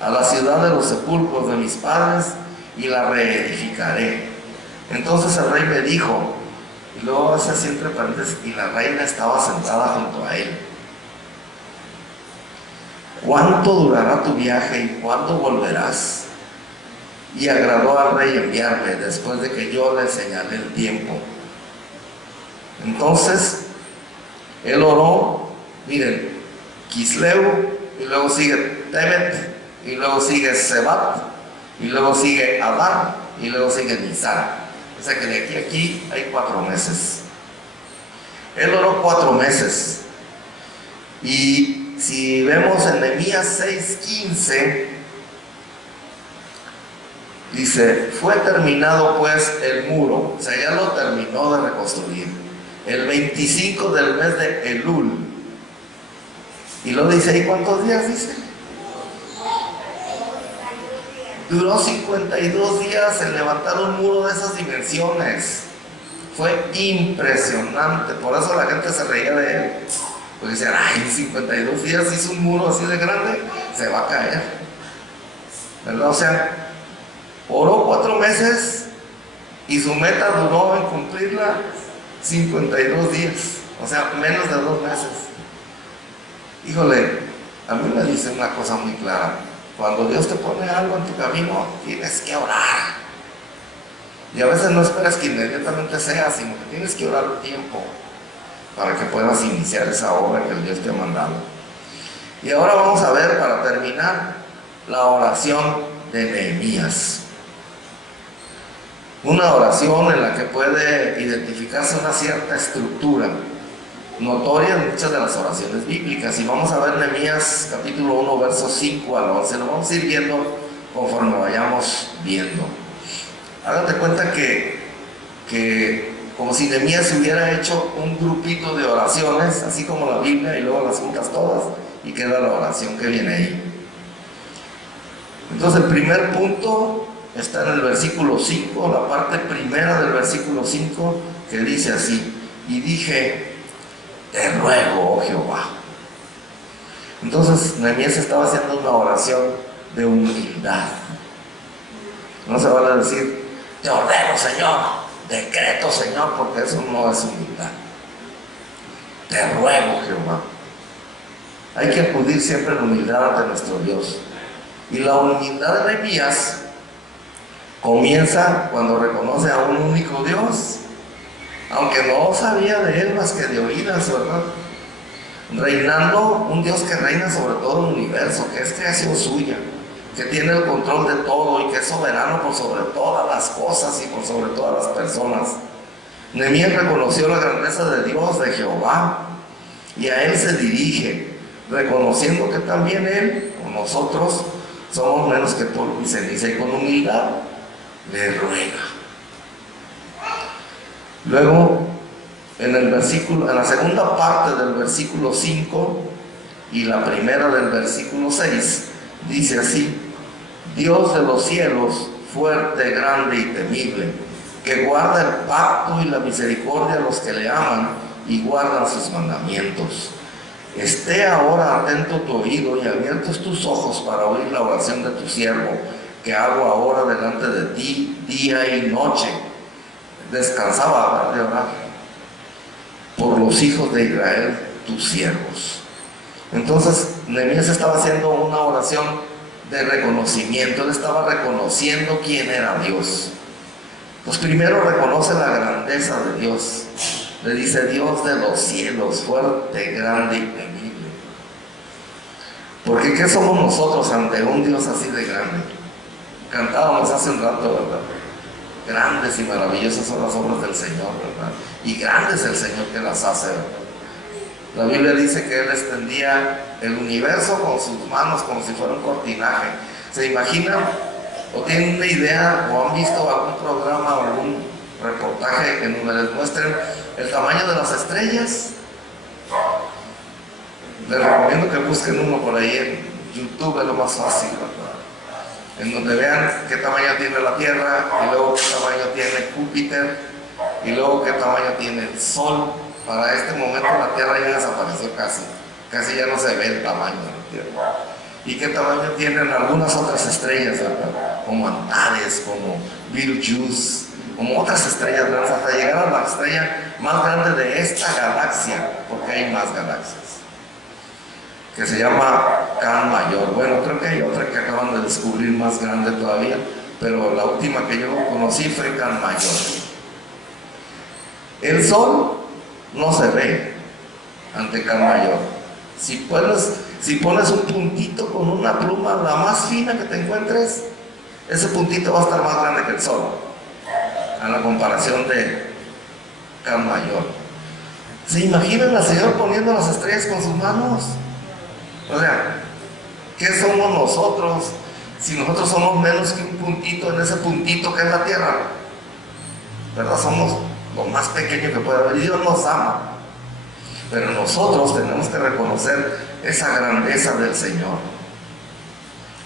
a la ciudad de los sepulcros de mis padres, y la reedificaré. Entonces el rey me dijo, y luego hace así entre paréntesis, y la reina estaba sentada junto a él, ¿cuánto durará tu viaje y cuándo volverás? Y agradó al rey enviarme después de que yo le señalé el tiempo. Entonces él oró, miren, Quisleu, y luego sigue Tebet, y luego sigue Sebat, y luego sigue Adar, y luego sigue Nisan. O sea que de aquí a aquí hay 4 meses. Él oró 4 meses. Y si vemos en Nehemías 6:15, dice, fue terminado pues el muro, o sea, ya lo terminó de reconstruir, el 25 del mes de Elul. Y lo dice ahí, ¿cuántos días dice? Duró 52 días en levantar un muro de esas dimensiones. Fue impresionante, por eso la gente se reía de él. Porque decían, ay, en 52 días hizo un muro así de grande, se va a caer, ¿verdad? O sea, oró 4 meses y su meta duró en cumplirla 52 días, o sea, menos de 2 meses. Híjole, a mí me dice una cosa muy clara: cuando Dios te pone algo en tu camino, tienes que orar. Y a veces no esperas que inmediatamente sea, sino que tienes que orar un tiempo para que puedas iniciar esa obra que Dios te ha mandado. Y ahora vamos a ver, para terminar, la oración de Nehemías. Una oración en la que puede identificarse una cierta estructura notoria en muchas de las oraciones bíblicas. Y vamos a ver Nehemías capítulo 1, versos 5 al 11. Lo vamos a ir viendo conforme vayamos viendo. Hágate cuenta que como si Nehemías hubiera hecho un grupito de oraciones, así como la Biblia, y luego las juntas todas y queda la oración que viene ahí. Entonces el primer punto está en el versículo 5, la parte primera del versículo 5, que dice así: y dije, te ruego, oh Jehová. Entonces Nehemías estaba haciendo una oración de humildad. No se vale decir, te ordeno, Señor, decreto, Señor, porque eso no es humildad. Te ruego, Jehová. Hay que acudir siempre en humildad ante nuestro Dios. Y la humildad de Nehemías comienza cuando reconoce a un único Dios, aunque no sabía de él más que de oídas, ¿verdad? Reinando, un Dios que reina sobre todo el universo, que es creación suya, que tiene el control de todo y que es soberano por sobre todas las cosas y por sobre todas las personas. Nehemías reconoció la grandeza de Dios, de Jehová, y a él se dirige, reconociendo que también él, o nosotros, somos menos que polvo y ceniza, y con humildad le ruega. Luego, en la segunda parte del versículo 5 y la primera del versículo 6, dice así: Dios de los cielos, fuerte, grande y temible, que guarda el pacto y la misericordia a los que le aman y guardan sus mandamientos. Esté ahora atento tu oído y abiertos tus ojos para oír la oración de tu siervo, que hago ahora delante de ti día y noche. Descansaba de orar por los hijos de Israel, tus siervos. Entonces Nehemías estaba haciendo una oración de reconocimiento. Él estaba reconociendo quién era Dios. Pues primero reconoce la grandeza de Dios. Le dice: Dios de los cielos, fuerte, grande y temible. Porque ¿qué somos nosotros ante un Dios así de grande? Cantábamos hace un rato, ¿verdad? Grandes y maravillosas son las obras del Señor, ¿verdad? Y grande es el Señor que las hace, ¿verdad? La Biblia dice que Él extendía el universo con sus manos como si fuera un cortinaje. ¿Se imaginan o tienen una idea o han visto algún programa o algún reportaje en donde les muestren el tamaño de las estrellas? Les recomiendo que busquen uno por ahí en YouTube, es lo más fácil, ¿verdad? En donde vean qué tamaño tiene la Tierra, y luego qué tamaño tiene Júpiter, y luego qué tamaño tiene el Sol. Para este momento la Tierra ya desapareció casi ya no se ve el tamaño de la Tierra. Y qué tamaño tienen algunas otras estrellas, ¿verdad? Como Antares, como Betelgeuse, como otras estrellas grandes, hasta llegar a la estrella más grande de esta galaxia, porque hay más galaxias, que se llama Can Mayor. Bueno, creo que hay otra que acaban de descubrir más grande todavía, pero la última que yo conocí fue Can Mayor. El Sol no se ve ante Can Mayor. Si pones un puntito con una pluma, la más fina que te encuentres, ese puntito va a estar más grande que el Sol, a la comparación de Can Mayor. ¿Se imaginan al Señor poniendo las estrellas con sus manos? O sea, ¿qué somos nosotros si nosotros somos menos que un puntito en ese puntito que es la Tierra? ¿Verdad? Somos lo más pequeño que puede haber, y Dios nos ama. Pero nosotros tenemos que reconocer esa grandeza del Señor.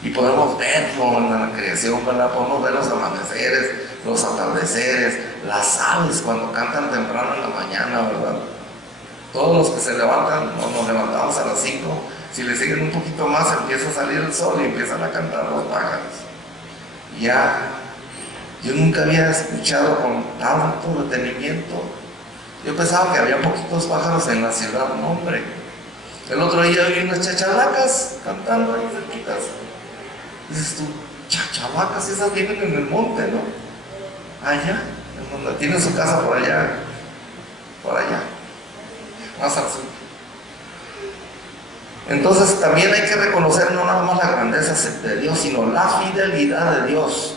Y podemos verlo en la creación, ¿verdad? Podemos ver los amaneceres, los atardeceres, las aves cuando cantan temprano en la mañana, ¿verdad? Todos los que se levantan, o nos levantamos a las 5, si le siguen un poquito más, empieza a salir el sol y empiezan a cantar los pájaros. Ya, yo nunca había escuchado con tanto detenimiento. Yo pensaba que había poquitos pájaros en la ciudad, no, hombre. El otro día vi unas chachalacas cantando ahí cerquitas. Dices tú, chachalacas, esas viven en el monte, ¿no? allá, en donde tiene su casa por allá, más al sur. Entonces también hay que reconocer no nada más la grandeza de Dios, sino la fidelidad de Dios.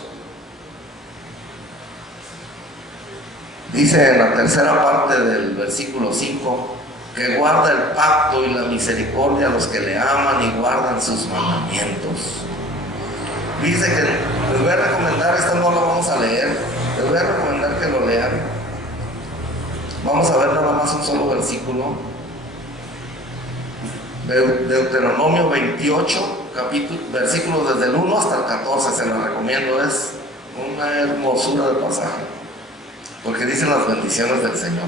Dice en la tercera parte del versículo 5, que guarda el pacto y la misericordia a los que le aman y guardan sus mandamientos. Dice que les voy a recomendar, esta no la vamos a leer, les voy a recomendar que lo lean. Vamos a ver nada más un solo versículo. Deuteronomio 28, versículos desde el 1 hasta el 14, se lo recomiendo, es una hermosura de pasaje, porque dicen las bendiciones del Señor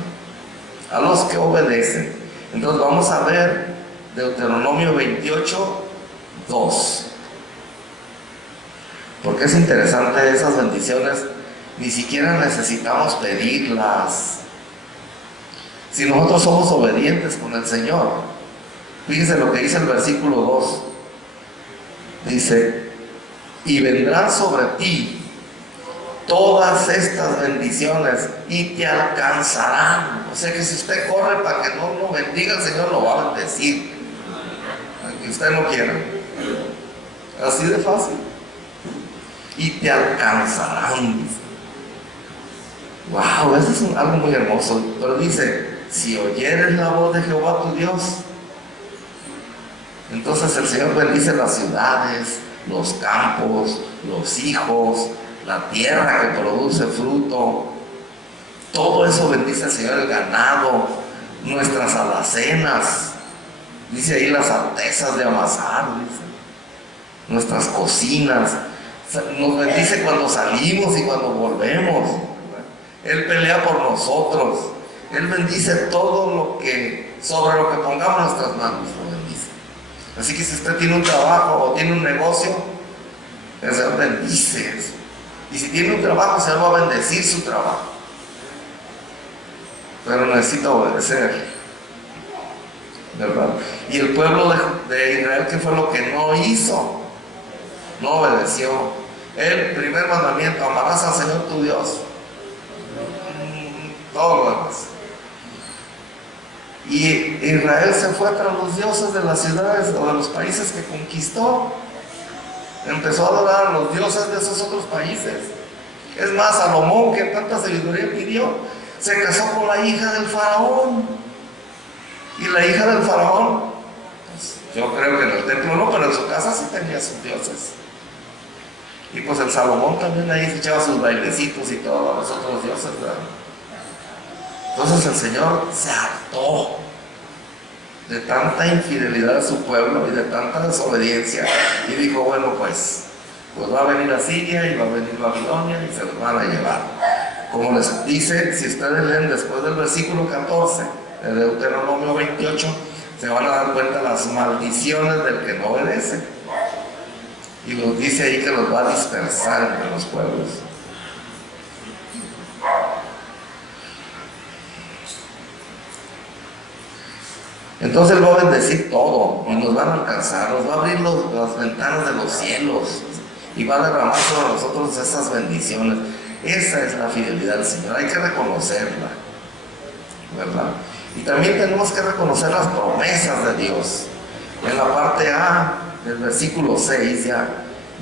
a los que obedecen. Entonces vamos a ver Deuteronomio 28, 2, porque es interesante esas bendiciones, ni siquiera necesitamos pedirlas, si nosotros somos obedientes con el Señor. Fíjense lo que dice el versículo 2. Dice, y vendrán sobre ti todas estas bendiciones y te alcanzarán. O sea que si usted corre para que no lo bendiga, el Señor lo va a bendecir, aunque usted no quiera. Así de fácil. Y te alcanzarán. Wow, eso es algo muy hermoso. Pero dice, si oyeres la voz de Jehová tu Dios, entonces el Señor bendice las ciudades, los campos, los hijos, la tierra que produce fruto. Todo eso bendice el Señor, el ganado, nuestras alacenas. Dice ahí las artesas de amasar, dice. Nuestras cocinas. Nos bendice cuando salimos y cuando volvemos. Él pelea por nosotros. Él bendice todo lo que, sobre lo que pongamos nuestras manos, lo bendice. Así que si usted tiene un trabajo o tiene un negocio, el Señor bendice eso. Y si tiene un trabajo, el Señor va a bendecir su trabajo. Pero necesita obedecer, ¿verdad? Y el pueblo de Israel, ¿qué fue lo que no hizo? No obedeció. El primer mandamiento, amarás al Señor tu Dios. Todo lo demás. Y Israel se fue tras los dioses de las ciudades o de los países que conquistó. Empezó a adorar a los dioses de esos otros países. Es más, Salomón, que tanta sabiduría pidió, se casó con la hija del faraón. Y la hija del faraón, pues, yo creo que en el templo no, pero en su casa sí tenía sus dioses. Y pues el Salomón también ahí se echaba sus bailecitos y todos los otros dioses, ¿verdad? Entonces el Señor se hartó de tanta infidelidad de su pueblo y de tanta desobediencia, y dijo, bueno, pues va a venir Asiria y va a venir Babilonia y se los van a llevar. Como les dice, si ustedes leen después del versículo 14 de Deuteronomio 28, se van a dar cuenta las maldiciones del que no obedece, y los dice ahí que los va a dispersar entre los pueblos. Entonces Él va a bendecir todo y nos van a alcanzar, nos va a abrir las ventanas de los cielos y va a derramar sobre nosotros esas bendiciones. Esa es la fidelidad del Señor, hay que reconocerla, ¿verdad? Y también tenemos que reconocer las promesas de Dios. En la parte A del versículo 6 ya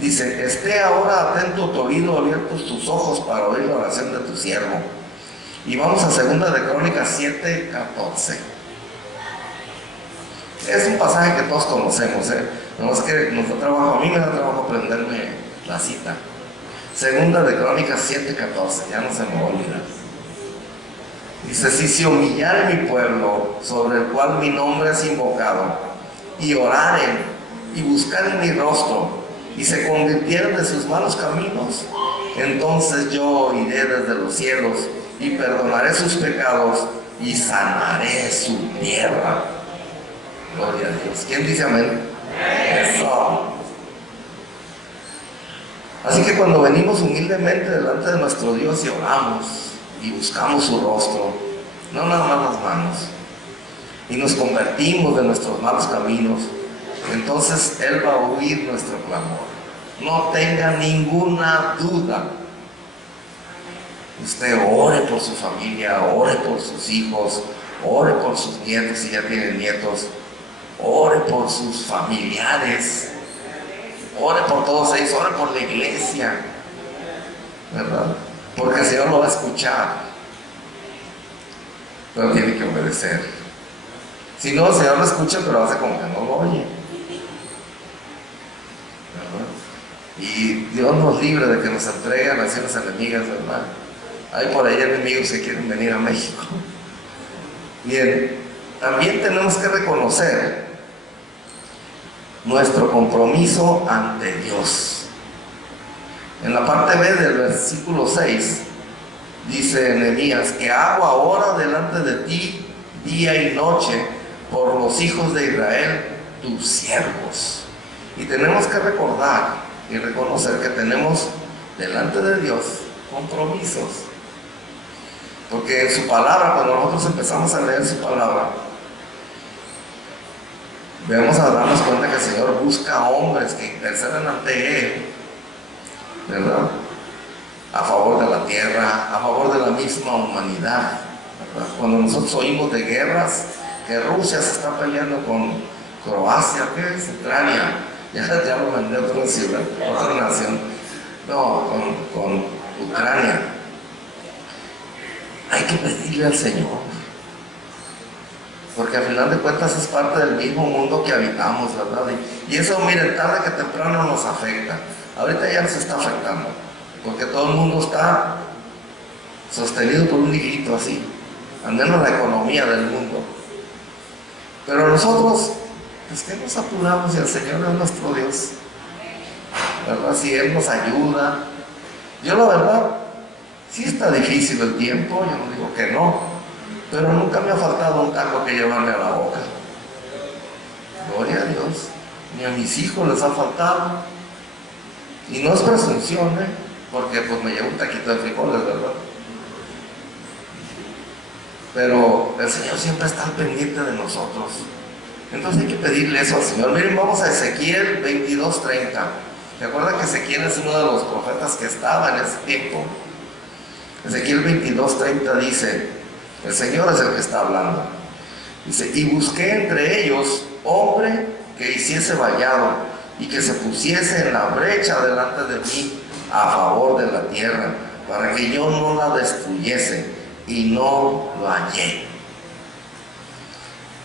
dice, esté ahora atento tu oído, abiertos tus ojos para oír la oración de tu siervo. Y vamos a 2 de Crónicas 7, 14. Es un pasaje que todos conocemos, no es que nos da trabajo, a mí me da trabajo aprenderme la cita. 2 de Crónicas 7, 14, ya no se me va a olvidar. Dice, si se humillare mi pueblo, sobre el cual mi nombre es invocado, y oraren, y buscaren mi rostro, y se convirtieran de sus malos caminos, entonces yo oiré desde los cielos, y perdonaré sus pecados, y sanaré su tierra. Gloria a Dios. ¿Quién dice amén? Eso. Así que cuando venimos humildemente delante de nuestro Dios y oramos y buscamos su rostro, no nada más las manos, y nos convertimos de nuestros malos caminos, entonces Él va a oír nuestro clamor. No tenga ninguna duda. Usted ore por su familia, ore por sus hijos, ore por sus nietos si ya tienen nietos, ore por sus familiares, ore por todos ellos, ore por la iglesia, ¿verdad? Porque el Señor lo va a escuchar, pero tiene que obedecer. Si no, el Señor lo escucha, pero hace como que no lo oye, ¿verdad? Y Dios nos libre de que nos entregue a naciones enemigas, ¿verdad? Hay por ahí enemigos que quieren venir a México. Bien, también tenemos que reconocer nuestro compromiso ante Dios. En la parte B del versículo 6 dice Nehemías: que hago ahora delante de ti día y noche por los hijos de Israel, tus siervos. Y tenemos que recordar y reconocer que tenemos delante de Dios compromisos. Porque en su palabra, cuando nosotros empezamos a leer su palabra, debemos darnos cuenta que el Señor busca hombres que intercedan ante Él, ¿verdad? A favor de la tierra, a favor de la misma humanidad, ¿verdad? Cuando nosotros oímos de guerras, que Rusia se está peleando con Croacia, ¿qué es? Ucrania, ya lo mandé a otra ciudad, a otra nación, no, con Ucrania. Hay que pedirle al Señor, porque al final de cuentas es parte del mismo mundo que habitamos, ¿verdad? Y eso, miren, tarde que temprano nos afecta. Ahorita ya nos está afectando, porque todo el mundo está sostenido por un hilito así, al menos la economía del mundo. Pero nosotros, pues que nos apuramos, y el Señor es nuestro Dios, ¿verdad? Si Él nos ayuda. Yo la verdad, sí está difícil el tiempo, yo no digo que no, pero nunca me ha faltado un taco que llevarme a la boca. Gloria a Dios. Ni a mis hijos les ha faltado. Y no es presunción, porque pues me llevo un taquito de frijoles, ¿verdad? Pero el Señor siempre está al pendiente de nosotros. Entonces hay que pedirle eso al Señor. Miren, vamos a Ezequiel 22:30. ¿Se acuerdan que Ezequiel es uno de los profetas que estaba en ese tiempo? Ezequiel 22:30 dice, el Señor es el que está hablando. Dice: y busqué entre ellos hombre que hiciese vallado y que se pusiese en la brecha delante de mí a favor de la tierra, para que yo no la destruyese, y no lo hallé.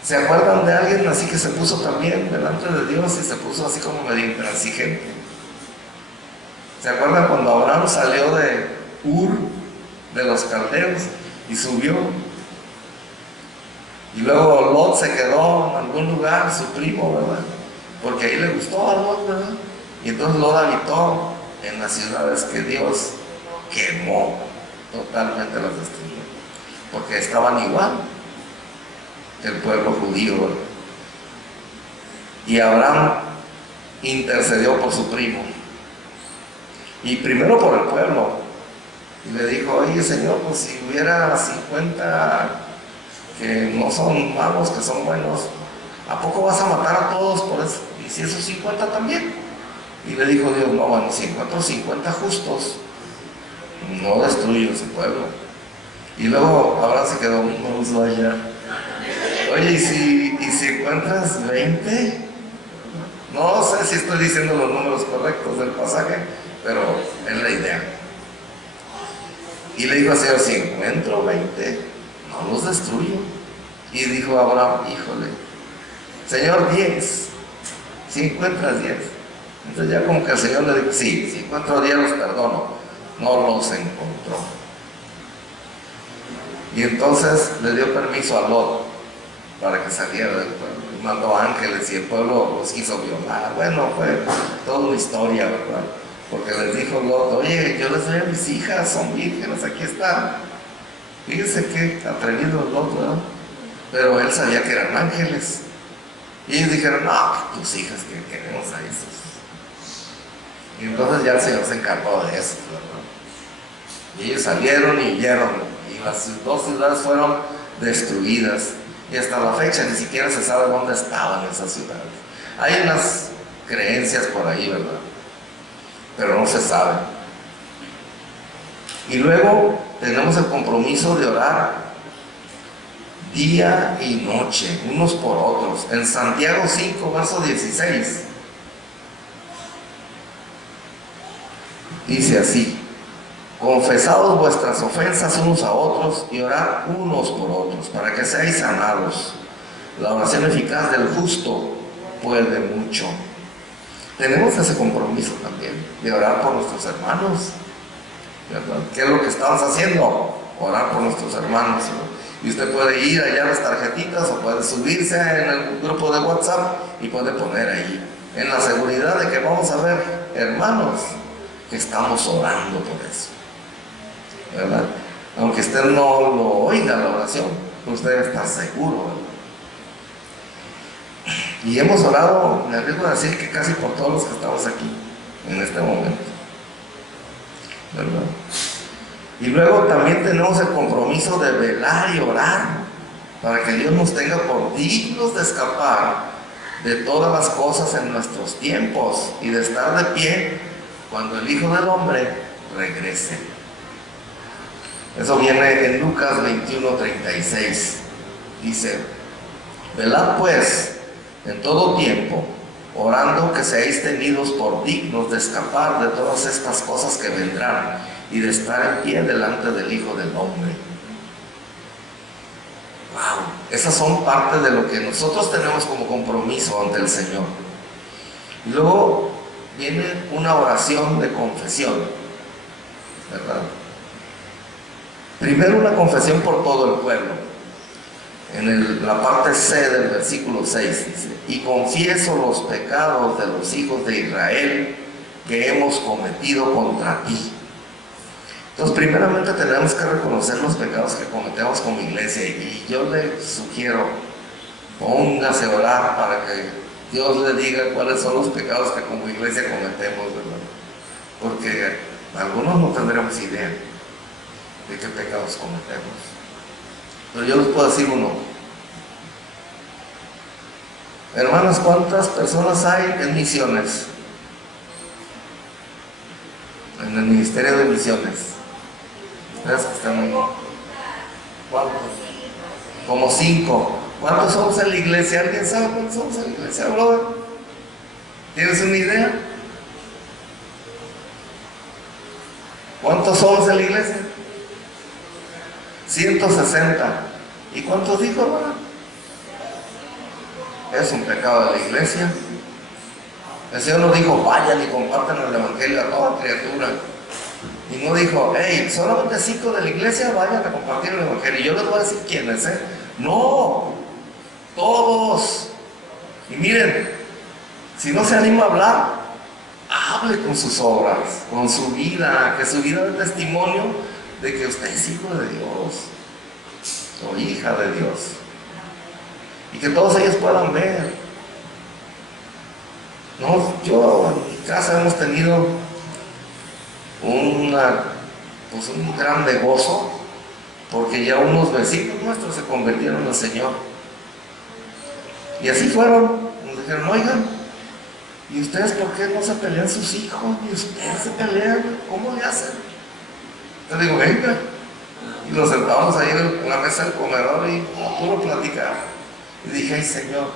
¿Se acuerdan de alguien así que se puso también delante de Dios y se puso así como medio intransigente? ¿Se acuerdan cuando Abraham salió de Ur de los caldeos y subió? Y luego Lot se quedó en algún lugar, su primo, ¿verdad? Porque ahí le gustó a Lot, ¿verdad? Y entonces Lot habitó en las ciudades que Dios quemó, totalmente las destruyó, porque estaban igual que el pueblo judío, ¿verdad? Y Abraham intercedió por su primo, y primero por el pueblo, y le dijo: oye, Señor, pues si hubiera 50 que no son malos, que son buenos, ¿a poco vas a matar a todos por eso? ¿Y si esos 50 también? Y le dijo Dios: no, bueno, si encuentro 50 justos, no destruyo ese pueblo. Y luego ahora se quedó un monstruo allá. Oye, ¿y si encuentras 20? No sé si estoy diciendo los números correctos del pasaje, pero es la idea. Y le dijo al Señor: si encuentro 20, no los destruyo. Y dijo Abraham: híjole, Señor, 10. Si encuentras 10. Entonces ya como que el Señor le dijo: sí, si encuentro 10 los perdono. No los encontró. Y entonces le dio permiso a Lot para que saliera del pueblo. Mandó ángeles y el pueblo los quiso violar. Bueno, fue toda una historia, ¿verdad? Porque les dijo Lot: oye, yo les doy a mis hijas, son vírgenes, aquí están. Fíjense qué atrevido Lot, ¿verdad? Pero él sabía que eran ángeles. Y ellos dijeron: no, tus hijas, que queremos a esos. Y entonces ya el Señor se encargó de eso, ¿verdad? Y ellos salieron y huyeron, y las 2 ciudades fueron destruidas. Y hasta la fecha ni siquiera se sabe dónde estaban esas ciudades. Hay unas creencias por ahí, ¿verdad? Pero no se sabe. Y luego tenemos el compromiso de orar día y noche, unos por otros. En Santiago 5, verso 16, dice así: confesaos vuestras ofensas unos a otros y orad unos por otros, para que seáis sanados. La oración eficaz del justo puede mucho. Tenemos ese compromiso también, de orar por nuestros hermanos, ¿verdad? ¿Qué es lo que estamos haciendo? Orar por nuestros hermanos, ¿no? Y usted puede ir allá a las tarjetitas o puede subirse en el grupo de WhatsApp y puede poner ahí, en la seguridad de que vamos a ver hermanos que estamos orando por eso, ¿verdad? Aunque usted no lo oiga la oración, usted debe estar seguro, ¿verdad? Y hemos orado, me arriesgo a decir que casi por todos los que estamos aquí en este momento, ¿verdad? Y luego también tenemos el compromiso de velar y orar para que Dios nos tenga por dignos de escapar de todas las cosas en nuestros tiempos y de estar de pie cuando el Hijo del Hombre regrese. Eso viene en Lucas 21:36. Dice: velad pues en todo tiempo, orando que seáis tenidos por dignos de escapar de todas estas cosas que vendrán y de estar en pie delante del Hijo del Hombre. Wow, esas son parte de lo que nosotros tenemos como compromiso ante el Señor. Y luego viene una oración de confesión, ¿verdad? Primero una confesión por todo el pueblo. En la parte C del versículo 6 dice: y confieso los pecados de los hijos de Israel que hemos cometido contra ti. Entonces, primeramente tenemos que reconocer los pecados que cometemos como iglesia, y yo le sugiero, póngase a orar para que Dios le diga cuáles son los pecados que como iglesia cometemos, ¿verdad? Porque algunos no tendremos idea de qué pecados cometemos. Pero yo les puedo decir uno. Hermanos, ¿cuántas personas hay en misiones? En el Ministerio de Misiones. ¿Ustedes que están ahí? ¿Cuántos? Como 5. ¿Cuántos somos en la iglesia? ¿Alguien sabe cuántos somos en la iglesia, brother? ¿Tienes una idea? ¿Cuántos somos en la iglesia? 160. ¿Y cuántos dijo, hermano? Es un pecado de la iglesia. El Señor no dijo: vayan y compartan el evangelio a toda criatura. Y no dijo: hey, solamente 5 de la iglesia vayan a compartir el evangelio. Y yo les voy a decir quiénes, ¿eh? No, todos. Y miren, si no se anima a hablar, hable con sus obras, con su vida, que su vida dé testimonio de que usted es hijo de Dios o hija de Dios, y que todos ellos puedan ver. No, yo en mi casa hemos tenido un grande gozo, porque ya unos vecinos nuestros se convirtieron al Señor. Y así fueron, nos dijeron: oigan, ¿y ustedes por qué no se pelean sus hijos? ¿Y ustedes se pelean? ¿Cómo le hacen? Yo digo: venga. Y nos sentamos ahí en la mesa del comedor y puro platicar. Y dije: ay, Señor,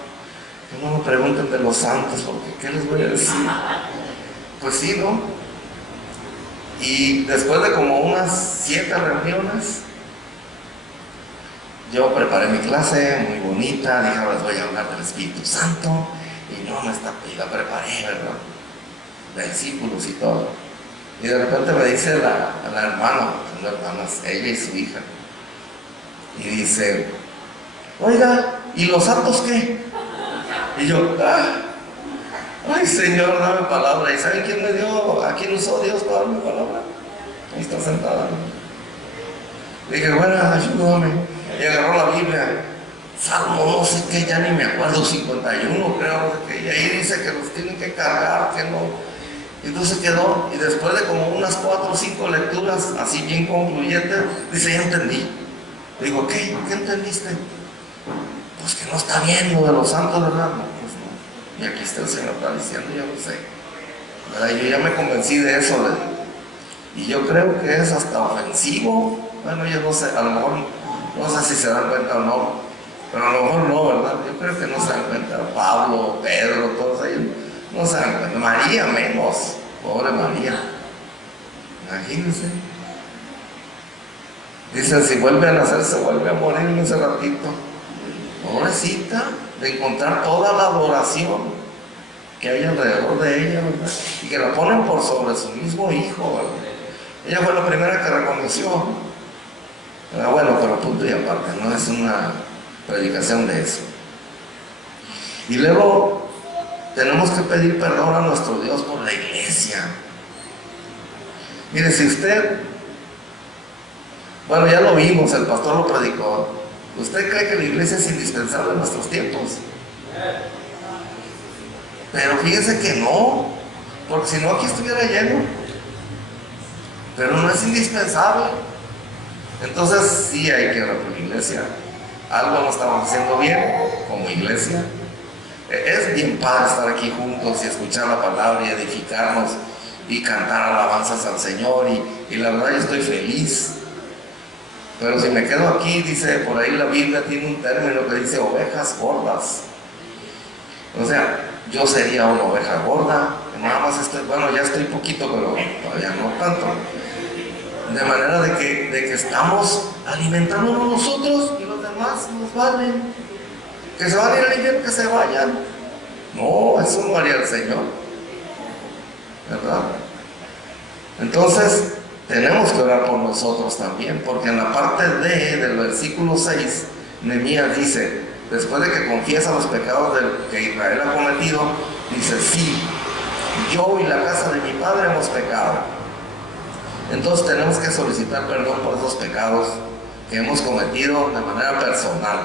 que no me pregunten de los santos, porque ¿qué les voy a decir? Pues sí, ¿no? Y después de como unas 7 reuniones, yo preparé mi clase muy bonita. Dije: les voy a hablar del Espíritu Santo. Y no, la preparé, ¿verdad? Versículos y todo. Y de repente me dice la hermana, las hermanas, ella y su hija, y dice: oiga, ¿y los santos qué? Y yo: ay, Señor, dame palabra. ¿Y saben quién me dio? ¿A quién usó Dios para darme palabra? Ahí está sentada. Dije: bueno, ayúdame. Y agarró la Biblia, Salmo no sé qué, ya ni me acuerdo, 51 creo, y ahí dice que los tienen que cargar, que no. Y entonces quedó, y después de como unas 4 o 5 lecturas, así bien concluyentes, dice: ya entendí. Digo: ¿qué entendiste? Pues que no está bien lo de los santos, ¿verdad? No, pues no. Y aquí está el Señor está diciendo: ya lo sé, ¿verdad? Yo ya me convencí de eso, le digo. Y yo creo que es hasta ofensivo Bueno, yo no sé, a lo mejor, no sé si se dan cuenta o no, pero a lo mejor no, ¿verdad? Yo creo que no se dan cuenta. Pablo, Pedro, todos ellos no se dan cuenta. María menos, pobre María. Imagínense. Dicen, si vuelve a nacer, se vuelve a morir en ese ratito. Pobrecita, de encontrar toda la adoración que hay alrededor de ella, ¿verdad? Y que la ponen por sobre su mismo hijo, ¿verdad? Ella fue la primera que reconoció. Bueno, pero punto y aparte, no es una predicación de eso. Y luego tenemos que pedir perdón a nuestro Dios por la iglesia. Mire, si usted, bueno, ya lo vimos, el pastor lo predicó. ¿Usted cree que la iglesia es indispensable en nuestros tiempos? Pero fíjese que no, porque si no aquí estuviera lleno. Pero no es indispensable. Entonces sí hay que orar por la iglesia. Algo no estamos haciendo bien como iglesia. Es bien padre estar aquí juntos y escuchar la palabra y edificarnos y cantar alabanzas al Señor, y la verdad yo estoy feliz. Pero si me quedo aquí, dice por ahí la Biblia, tiene un término que dice ovejas gordas. O sea, yo sería una oveja gorda, nada más estoy, bueno, ya estoy poquito, pero todavía no tanto. De manera de que estamos alimentándonos nosotros y los demás nos valen. Que se van a ir al infierno, que se vayan. No, eso no haría el Señor, ¿verdad? Entonces, tenemos que orar por nosotros también, porque en la parte del versículo 6, Nehemías dice, después de que confiesa los pecados que Israel ha cometido, dice, sí, yo y la casa de mi padre hemos pecado. Entonces tenemos que solicitar perdón por esos pecados que hemos cometido de manera personal.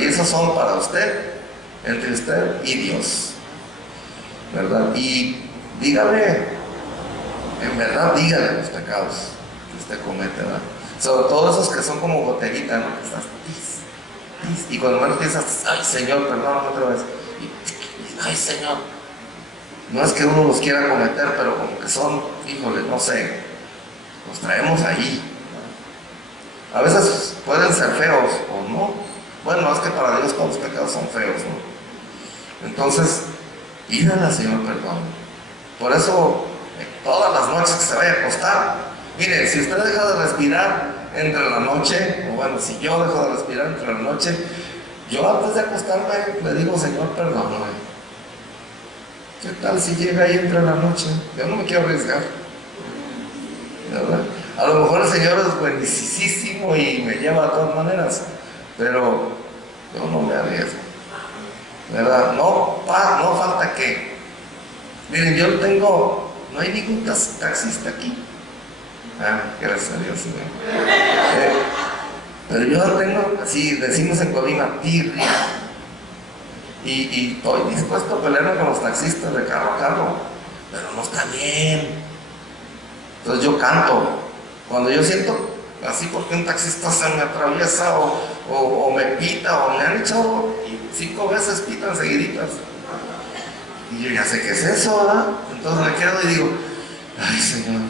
Y esos son para usted, entre usted y Dios, ¿verdad? Y dígale, en verdad dígale los pecados que usted comete, ¿verdad? Sobre todo esos que son como botellita, ¿no? Que estás, y cuando menos piensas, ay Señor, perdóname otra vez, y ay Señor. No es que uno los quiera cometer, pero como que son, híjole, no sé, los traemos ahí. A veces pueden ser feos o no. Bueno, es que para Dios todos los pecados son feos, ¿no? Entonces, pídale al Señor perdón. Por eso, todas las noches que se vaya a acostar, mire, si usted deja de respirar entre la noche, o bueno, si yo dejo de respirar entre la noche, yo antes de acostarme le digo, Señor, perdóname. ¿Qué tal si llega ahí entre la noche? Yo no me quiero arriesgar, ¿verdad? A lo mejor el Señor es buenísimo y me lleva de todas maneras, pero yo no me arriesgo, ¿verdad? No falta que, miren, yo no hay ningún taxista aquí. Gracias a Dios, Señor. Pero yo tengo, así decimos en Colima, tirria. Y estoy dispuesto a pelearme con los taxistas de carro a carro, pero no está bien. Entonces yo canto. Cuando yo siento así porque un taxista se me atraviesa o me pita, o me han echado 5 veces pitan seguiditas, y yo ya sé qué es eso, ¿verdad? Entonces me quedo y digo, ay Señor,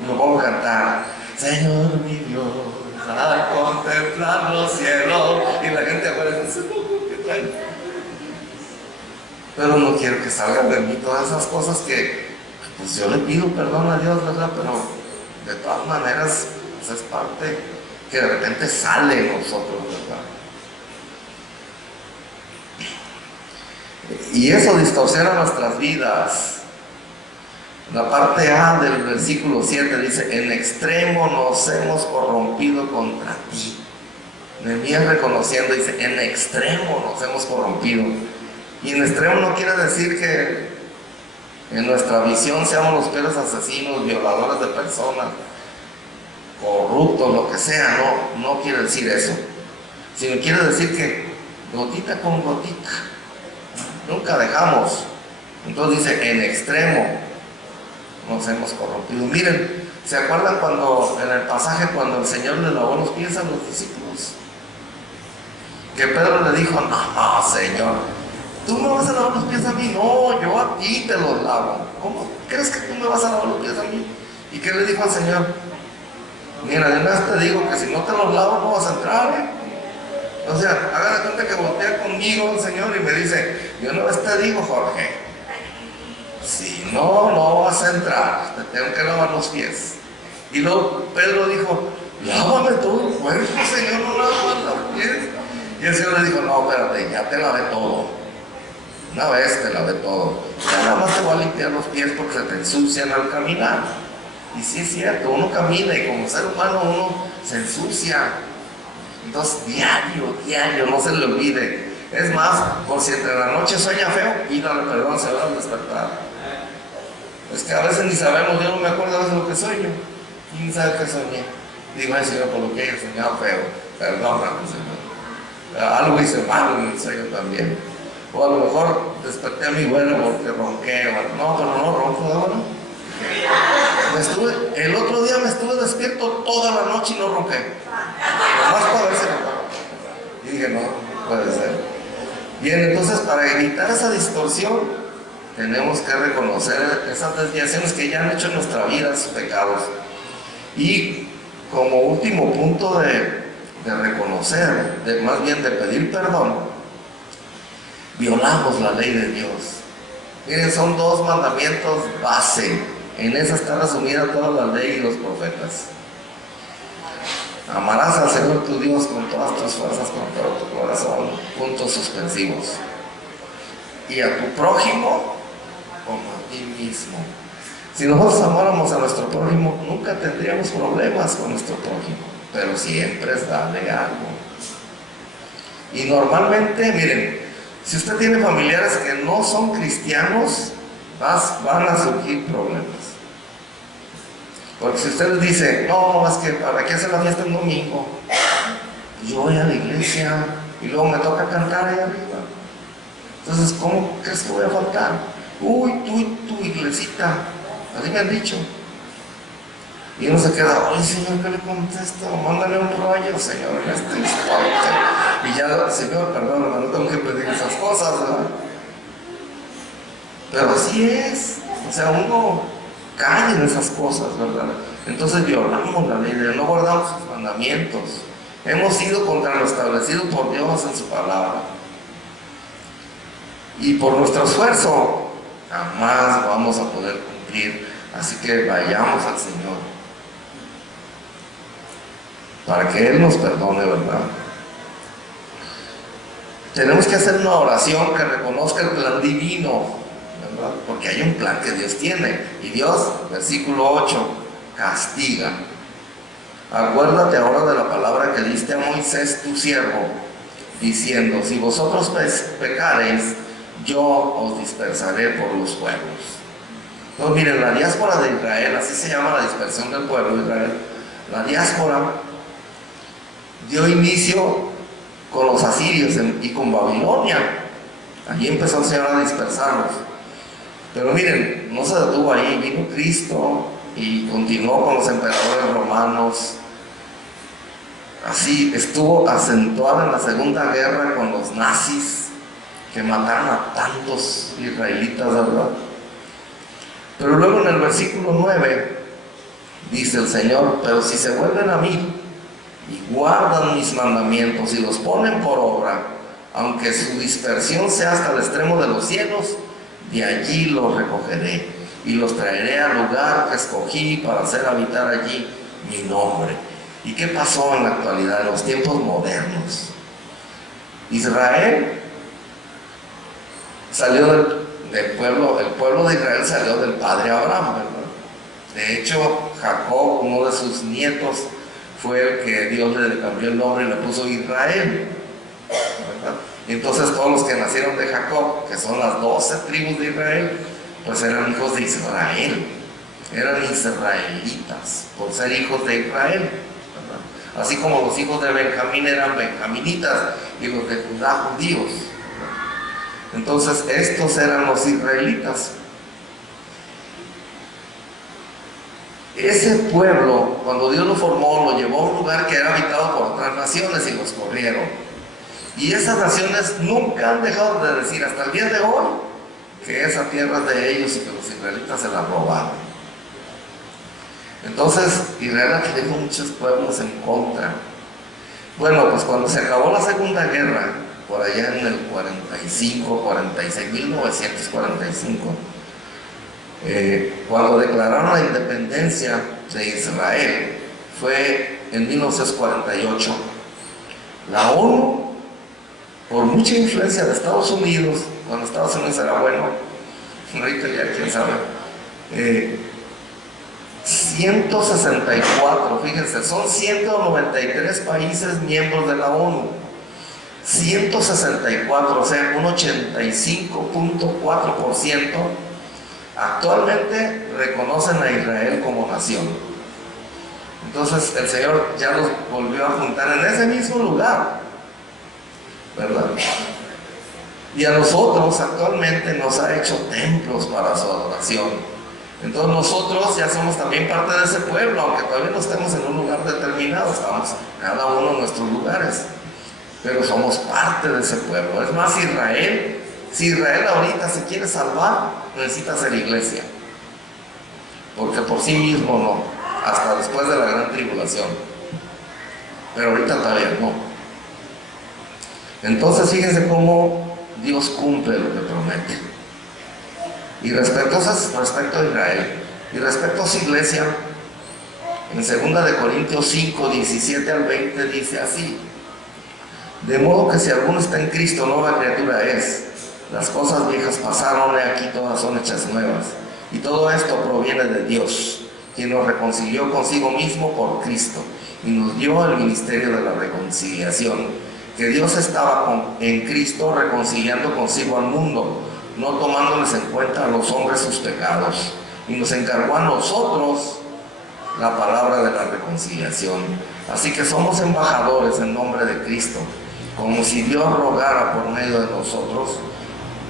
y me pongo a cantar, Señor mi Dios, al contemplar los cielos, y la gente aparece, ¿qué trae? Pero no quiero que salgan de mí todas esas cosas que, pues yo le pido perdón a Dios, ¿verdad? Pero de todas maneras, pues es parte que de repente sale de nosotros, ¿verdad? Y eso distorsiona nuestras vidas. La parte A del versículo 7 dice, en extremo nos hemos corrompido contra ti. Nehemías reconociendo, dice, en extremo nos hemos corrompido. Y en extremo no quiere decir que en nuestra visión seamos los peores asesinos, violadores de personas, corruptos, lo que sea. No quiere decir eso, sino quiere decir que gotita con gotita nunca dejamos. Entonces dice, en extremo nos hemos corrompido. Miren, ¿se acuerdan cuando en el pasaje cuando el Señor le lavó los pies a los discípulos? Que Pedro le dijo, no, Señor, ¿tú me vas a lavar los pies a mí? No, yo a ti te los lavo. ¿Cómo crees que tú me vas a lavar los pies a mí? ¿Y qué le dijo al Señor? Mira, de una vez te digo que si no te los lavo no vas a entrar, O sea, haga de cuenta que voltea conmigo el Señor y me dice, yo una vez te digo, Jorge, si no vas a entrar, te tengo que lavar los pies. Y luego Pedro dijo, lávame todo el cuerpo, Señor, no lavas los pies. Y el Señor le dijo, no, espérate, ya te lavé todo. Una vez te lavé todo. Ya nada más te voy a limpiar los pies porque se te ensucian al caminar. Y sí es cierto, uno camina y como ser humano uno se ensucia. Entonces, diario, no se le olvide. Es más, por si entre la noche sueña feo, pídale perdón, se va a despertar. Es que a veces ni sabemos, yo no me acuerdo a veces lo que sueño. ¿Quién sabe qué soñé? Digo, ay Señor, por lo que haya soñado feo, perdóname, Señor. Algo hice malo en el sueño también. O a lo mejor desperté a mi abuela porque ronqué. No, pero no ronco de ahora. El otro día me estuve despierto toda la noche y no ronqué. Nomás para ver si ronqué. Y dije, no, puede ser. Bien, entonces para evitar esa distorsión, tenemos que reconocer esas desviaciones que ya han hecho en nuestra vida, esos pecados. Y como último punto de reconocer, más bien de pedir perdón, violamos la ley de Dios. Miren, son 2 mandamientos base. En esa está resumida toda la ley y los profetas. Amarás al Señor tu Dios con todas tus fuerzas, con todo tu corazón, puntos suspensivos. Y a tu prójimo como a ti mismo. Si nosotros amáramos a nuestro prójimo, nunca tendríamos problemas con nuestro prójimo, pero siempre es darle algo. Y normalmente, miren, si usted tiene familiares que no son cristianos, van a surgir problemas. Porque si usted les dice, no, es que ¿para qué hacer la fiesta el domingo? Yo voy a la iglesia y luego me toca cantar ahí arriba. Entonces, ¿cómo crees que voy a faltar? Uy, tu iglesita. Así me han dicho. Y uno se queda, ay Señor, ¿qué le contesto? Mándale un rollo, Señor, en este instante. Y ya, Señor, perdón, no tengo que pedir esas cosas, ¿verdad? Pero así es. O sea, uno cae en esas cosas, ¿verdad? Entonces violamos la ley de no guardamos sus mandamientos. Hemos ido contra lo establecido por Dios en su palabra. Y por nuestro esfuerzo jamás vamos a poder cumplir. Así que vayamos al Señor para que Él nos perdone, ¿verdad? Tenemos que hacer una oración que reconozca el plan divino, ¿verdad? Porque hay un plan que Dios tiene. Y Dios, versículo 8, castiga. Acuérdate ahora de la palabra que diste a Moisés tu siervo, diciendo, si vosotros pecareis, yo os dispersaré por los pueblos. Entonces miren, la diáspora de Israel, así se llama la dispersión del pueblo de Israel, la diáspora dio inicio con los asirios y con Babilonia. Allí empezó el Señor a dispersarlos. Pero miren, no se detuvo ahí, vino Cristo y continuó con los emperadores romanos. Así estuvo acentuada en la Segunda Guerra con los nazis, que mataron a tantos israelitas, ¿verdad? Pero luego en el versículo 9 dice el Señor, pero si se vuelven a mí y guardan mis mandamientos y los ponen por obra, aunque su dispersión sea hasta el extremo de los cielos, de allí los recogeré y los traeré al lugar que escogí para hacer habitar allí mi nombre. ¿Y qué pasó en la actualidad, en los tiempos modernos? Israel salió del pueblo, el pueblo de Israel salió del padre Abraham, ¿verdad? De hecho, Jacob, uno de sus nietos, fue el que Dios le cambió el nombre y le puso Israel, ¿verdad? Y entonces todos los que nacieron de Jacob, que son las 12 tribus de Israel, pues eran hijos de Israel, eran israelitas, por ser hijos de Israel, ¿verdad? Así como los hijos de Benjamín eran benjaminitas y los de Judá judíos. Entonces estos eran los israelitas. Ese pueblo, cuando Dios lo formó, lo llevó a un lugar que era habitado por otras naciones y los corrieron. Y esas naciones nunca han dejado de decir hasta el día de hoy que esa tierra es de ellos y que los israelitas se la robaron. Entonces Israel ha tenido muchos pueblos en contra. Bueno, pues cuando se acabó la Segunda Guerra, por allá en el 45, 46, 1945, cuando declararon la independencia de Israel, fue en 1948. La ONU, por mucha influencia de Estados Unidos, cuando Estados Unidos era bueno, ahorita ya quién sabe, 164, fíjense, son 193 países miembros de la ONU, 164, o sea, un 85.4% actualmente reconocen a Israel como nación. Entonces el Señor ya los volvió a juntar en ese mismo lugar, ¿verdad? Y a nosotros actualmente nos ha hecho templos para su adoración. Entonces nosotros ya somos también parte de ese pueblo, aunque todavía no estemos en un lugar determinado, estamos cada uno en nuestros lugares, pero somos parte de ese pueblo. Es más, Israel, si Israel ahorita se quiere salvar, necesita ser iglesia, porque por sí mismo no, hasta después de la gran tribulación, pero ahorita todavía no. Entonces fíjense cómo Dios cumple lo que promete. Y respecto a Israel, y respecto a su iglesia, en 2 de Corintios 5, 17 al 20 dice así: de modo que si alguno está en Cristo, nueva criatura es. Las cosas viejas pasaron, y aquí todas son hechas nuevas. Y todo esto proviene de Dios, quien nos reconcilió consigo mismo por Cristo, y nos dio el ministerio de la reconciliación, que Dios estaba en Cristo reconciliando consigo al mundo, no tomándoles en cuenta a los hombres sus pecados, y nos encargó a nosotros la palabra de la reconciliación. Así que somos embajadores en nombre de Cristo, como si Dios rogara por medio de nosotros.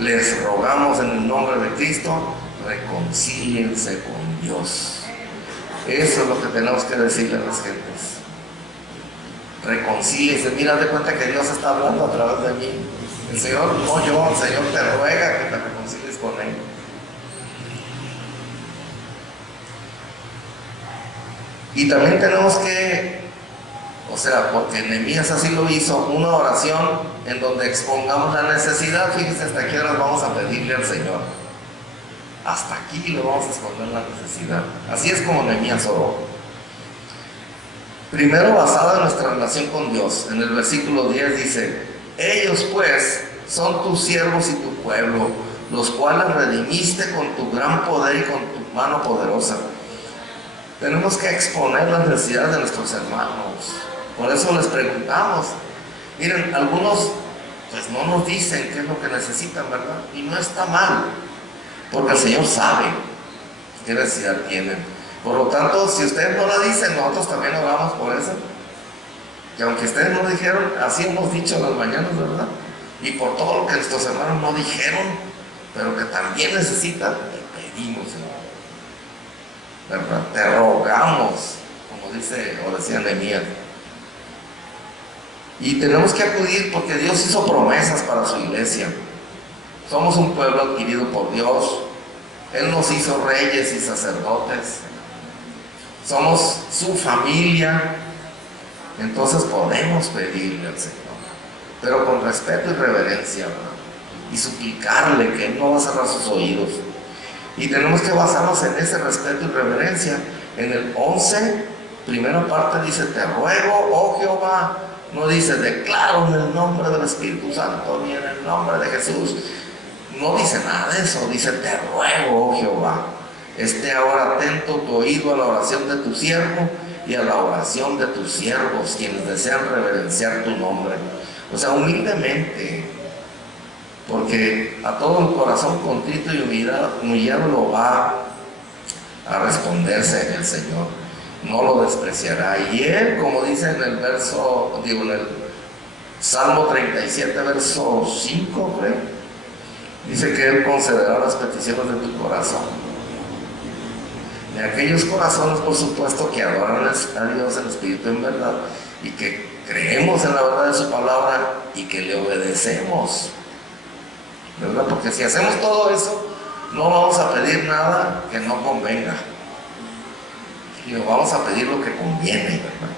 Les rogamos en el nombre de Cristo, reconcíliense con Dios. Eso es lo que tenemos que decirle a las gentes. Reconcíliense. Mira, de cuenta que Dios está hablando a través de mí. El Señor, no yo, el Señor te ruega que te reconcilies con Él. Y también tenemos que, o sea, porque Nehemías así lo hizo, una oración en donde expongamos la necesidad. Fíjense hasta aquí ahora vamos a pedirle al Señor. Hasta aquí le vamos a exponer la necesidad. Así es como Nehemías oró. Primero, basada en nuestra relación con Dios. En el versículo 10 dice: ellos pues son tus siervos y tu pueblo, los cuales redimiste con tu gran poder y con tu mano poderosa. Tenemos que exponer las necesidades de nuestros hermanos. Por eso les preguntamos. Miren, algunos pues no nos dicen qué es lo que necesitan, ¿verdad? Y no está mal, porque el Señor sabe qué necesidad tienen. Por lo tanto, si ustedes no la dicen, nosotros también oramos por eso. Que aunque ustedes no dijeron, así hemos dicho en las mañanas, ¿verdad? Y por todo lo que nuestros hermanos no dijeron, pero que también necesitan, te pedimos, Señor, ¿verdad? Te rogamos, como dice o decía Nehemías. Y tenemos que acudir porque Dios hizo promesas para su iglesia. Somos un pueblo adquirido por Dios. Él nos hizo reyes y sacerdotes. Somos su familia. Entonces podemos pedirle al Señor, pero con respeto y reverencia, ¿verdad? Y suplicarle que Él no va a cerrar sus oídos. Y tenemos que basarnos en ese respeto y reverencia. En el 11, primera parte dice: te ruego, oh Jehová. No dice: declaro en el nombre del Espíritu Santo, ni en el nombre de Jesús. No dice nada de eso. Dice: te ruego, oh Jehová, esté ahora atento tu oído a la oración de tu siervo y a la oración de tus siervos, quienes desean reverenciar tu nombre. O sea, humildemente, porque a todo el corazón contrito y humillado lo va a responderse el Señor, no lo despreciará. Y Él, como dice en el en el Salmo 37, verso 5, creo, dice que Él concederá las peticiones de tu corazón. De aquellos corazones, por supuesto, que adoran a Dios en espíritu y en verdad, y que creemos en la verdad de su palabra y que le obedecemos, ¿verdad? Porque si hacemos todo eso, no vamos a pedir nada que no convenga. Digo, vamos a pedir lo que conviene, ¿verdad?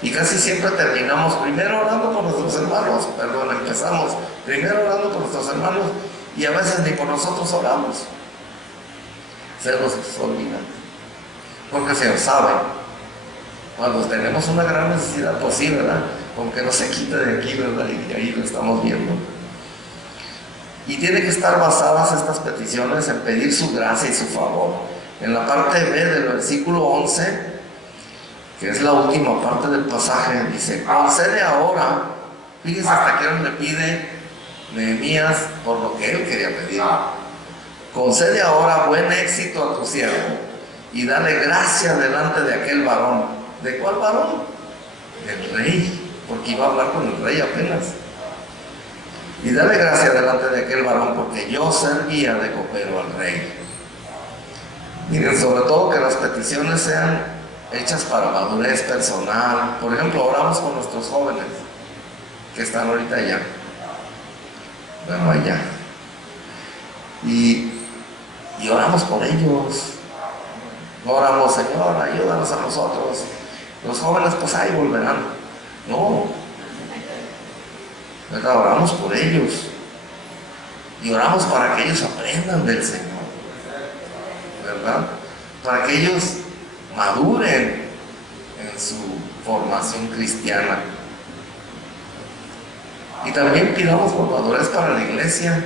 Y casi siempre terminamos primero orando por nuestros hermanos, empezamos primero orando por nuestros hermanos y a veces ni por nosotros oramos. Se nos olvida. Porque se sabe, cuando tenemos una gran necesidad, pues sí, ¿verdad? Aunque no se quite de aquí, ¿verdad? Y ahí lo estamos viendo. Y tiene que estar basadas estas peticiones en pedir su gracia y su favor. En la parte B del versículo 11, que es la última parte del pasaje, dice: concede ahora. Fíjense hasta que le pide Nehemías por lo que él quería pedir. Concede ahora buen éxito a tu siervo y dale gracia delante de aquel varón. ¿De cuál varón? Del rey, porque iba a hablar con el rey apenas. Y dale gracia delante de aquel varón, porque yo servía de copero al rey. Miren, sobre todo que las peticiones sean hechas para madurez personal. Por ejemplo, oramos con nuestros jóvenes que están ahorita allá. Bueno, allá. Y oramos por ellos. No oramos: Señor, ayúdanos a nosotros. Los jóvenes, pues ahí volverán. No. ¿Verdad? Oramos por ellos. Y oramos para que ellos aprendan del Señor. ¿Verdad? Para que ellos maduren en su formación cristiana. Y también pidamos por madurez para la iglesia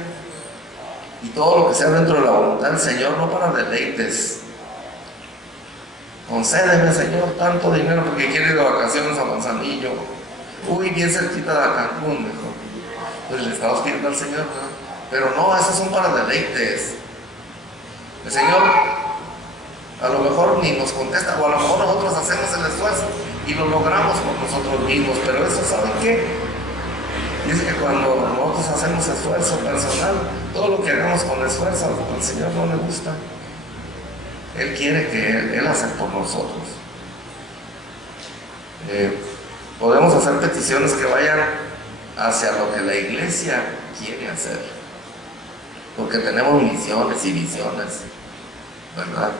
y todo lo que sea dentro de la voluntad del Señor, no para deleites. Concédeme, Señor, tanto dinero porque quiero ir de vacaciones a Manzanillo. Uy, bien cerquita de Cancún, mejor. Pues le estamos pidiendo al Señor, ¿no? Pero no, esos son para deleites. El Señor a lo mejor ni nos contesta, o a lo mejor nosotros hacemos el esfuerzo y lo logramos por nosotros mismos, pero eso, ¿saben qué? Dice que cuando nosotros hacemos esfuerzo personal, todo lo que hagamos con esfuerzo al Señor no le gusta. Él quiere que Él haga por nosotros. Podemos hacer peticiones que vayan hacia lo que la iglesia quiere hacer, porque tenemos misiones y visiones, ¿verdad?,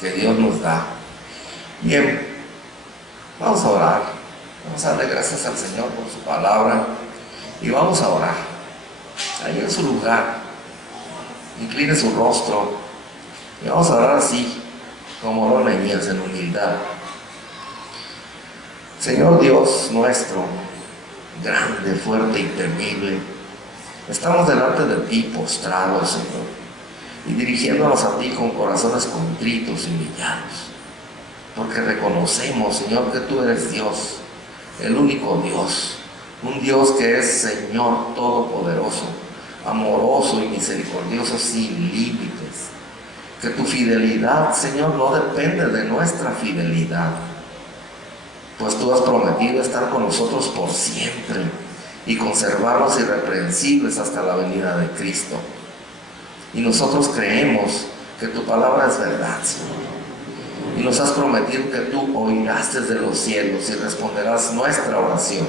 que Dios nos da. Bien, vamos a orar. Vamos a darle gracias al Señor por su palabra y vamos a orar. Ahí en su lugar, incline su rostro y vamos a orar así como oró Nehemías, en humildad. Señor Dios nuestro, grande, fuerte y temible, estamos delante de ti postrados, Señor, y dirigiéndonos a ti con corazones contritos y humillados, porque reconocemos, Señor, que tú eres Dios, el único Dios, un Dios que es Señor todopoderoso, amoroso y misericordioso sin límites, que tu fidelidad, Señor, no depende de nuestra fidelidad, pues tú has prometido estar con nosotros por siempre y conservarnos irreprensibles hasta la venida de Cristo. Y nosotros creemos que tu palabra es verdad, Señor. Y nos has prometido que tú oirás desde los cielos y responderás nuestra oración.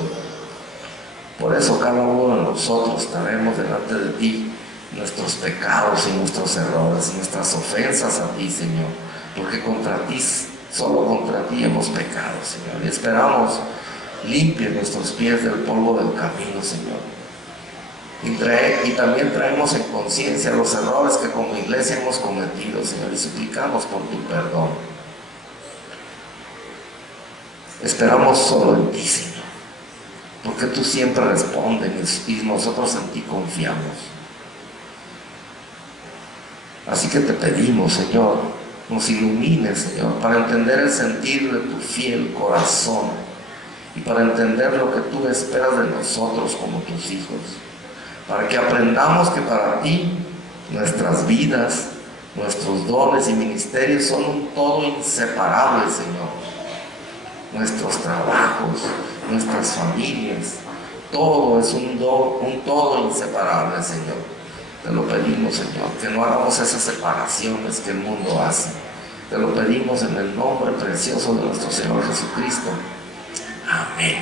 Por eso cada uno de nosotros traemos delante de ti nuestros pecados y nuestros errores, nuestras ofensas a ti, Señor, porque contra ti, solo contra ti hemos pecado, Señor, y esperamos limpies nuestros pies del polvo del camino, Señor. Y también traemos en conciencia los errores que como iglesia hemos cometido, Señor, y suplicamos por tu perdón. Esperamos solo en ti, Señor, porque tú siempre respondes y nosotros en ti confiamos. Así que te pedimos, Señor, nos ilumines, Señor, para entender el sentido de tu fiel corazón y para entender lo que tú esperas de nosotros como tus hijos, para que aprendamos que para ti nuestras vidas, nuestros dones y ministerios son un todo inseparable, Señor. Nuestros trabajos, nuestras familias, todo es un todo inseparable, Señor. Te lo pedimos, Señor, que no hagamos esas separaciones que el mundo hace. Te lo pedimos en el nombre precioso de nuestro Señor Jesucristo. Amén.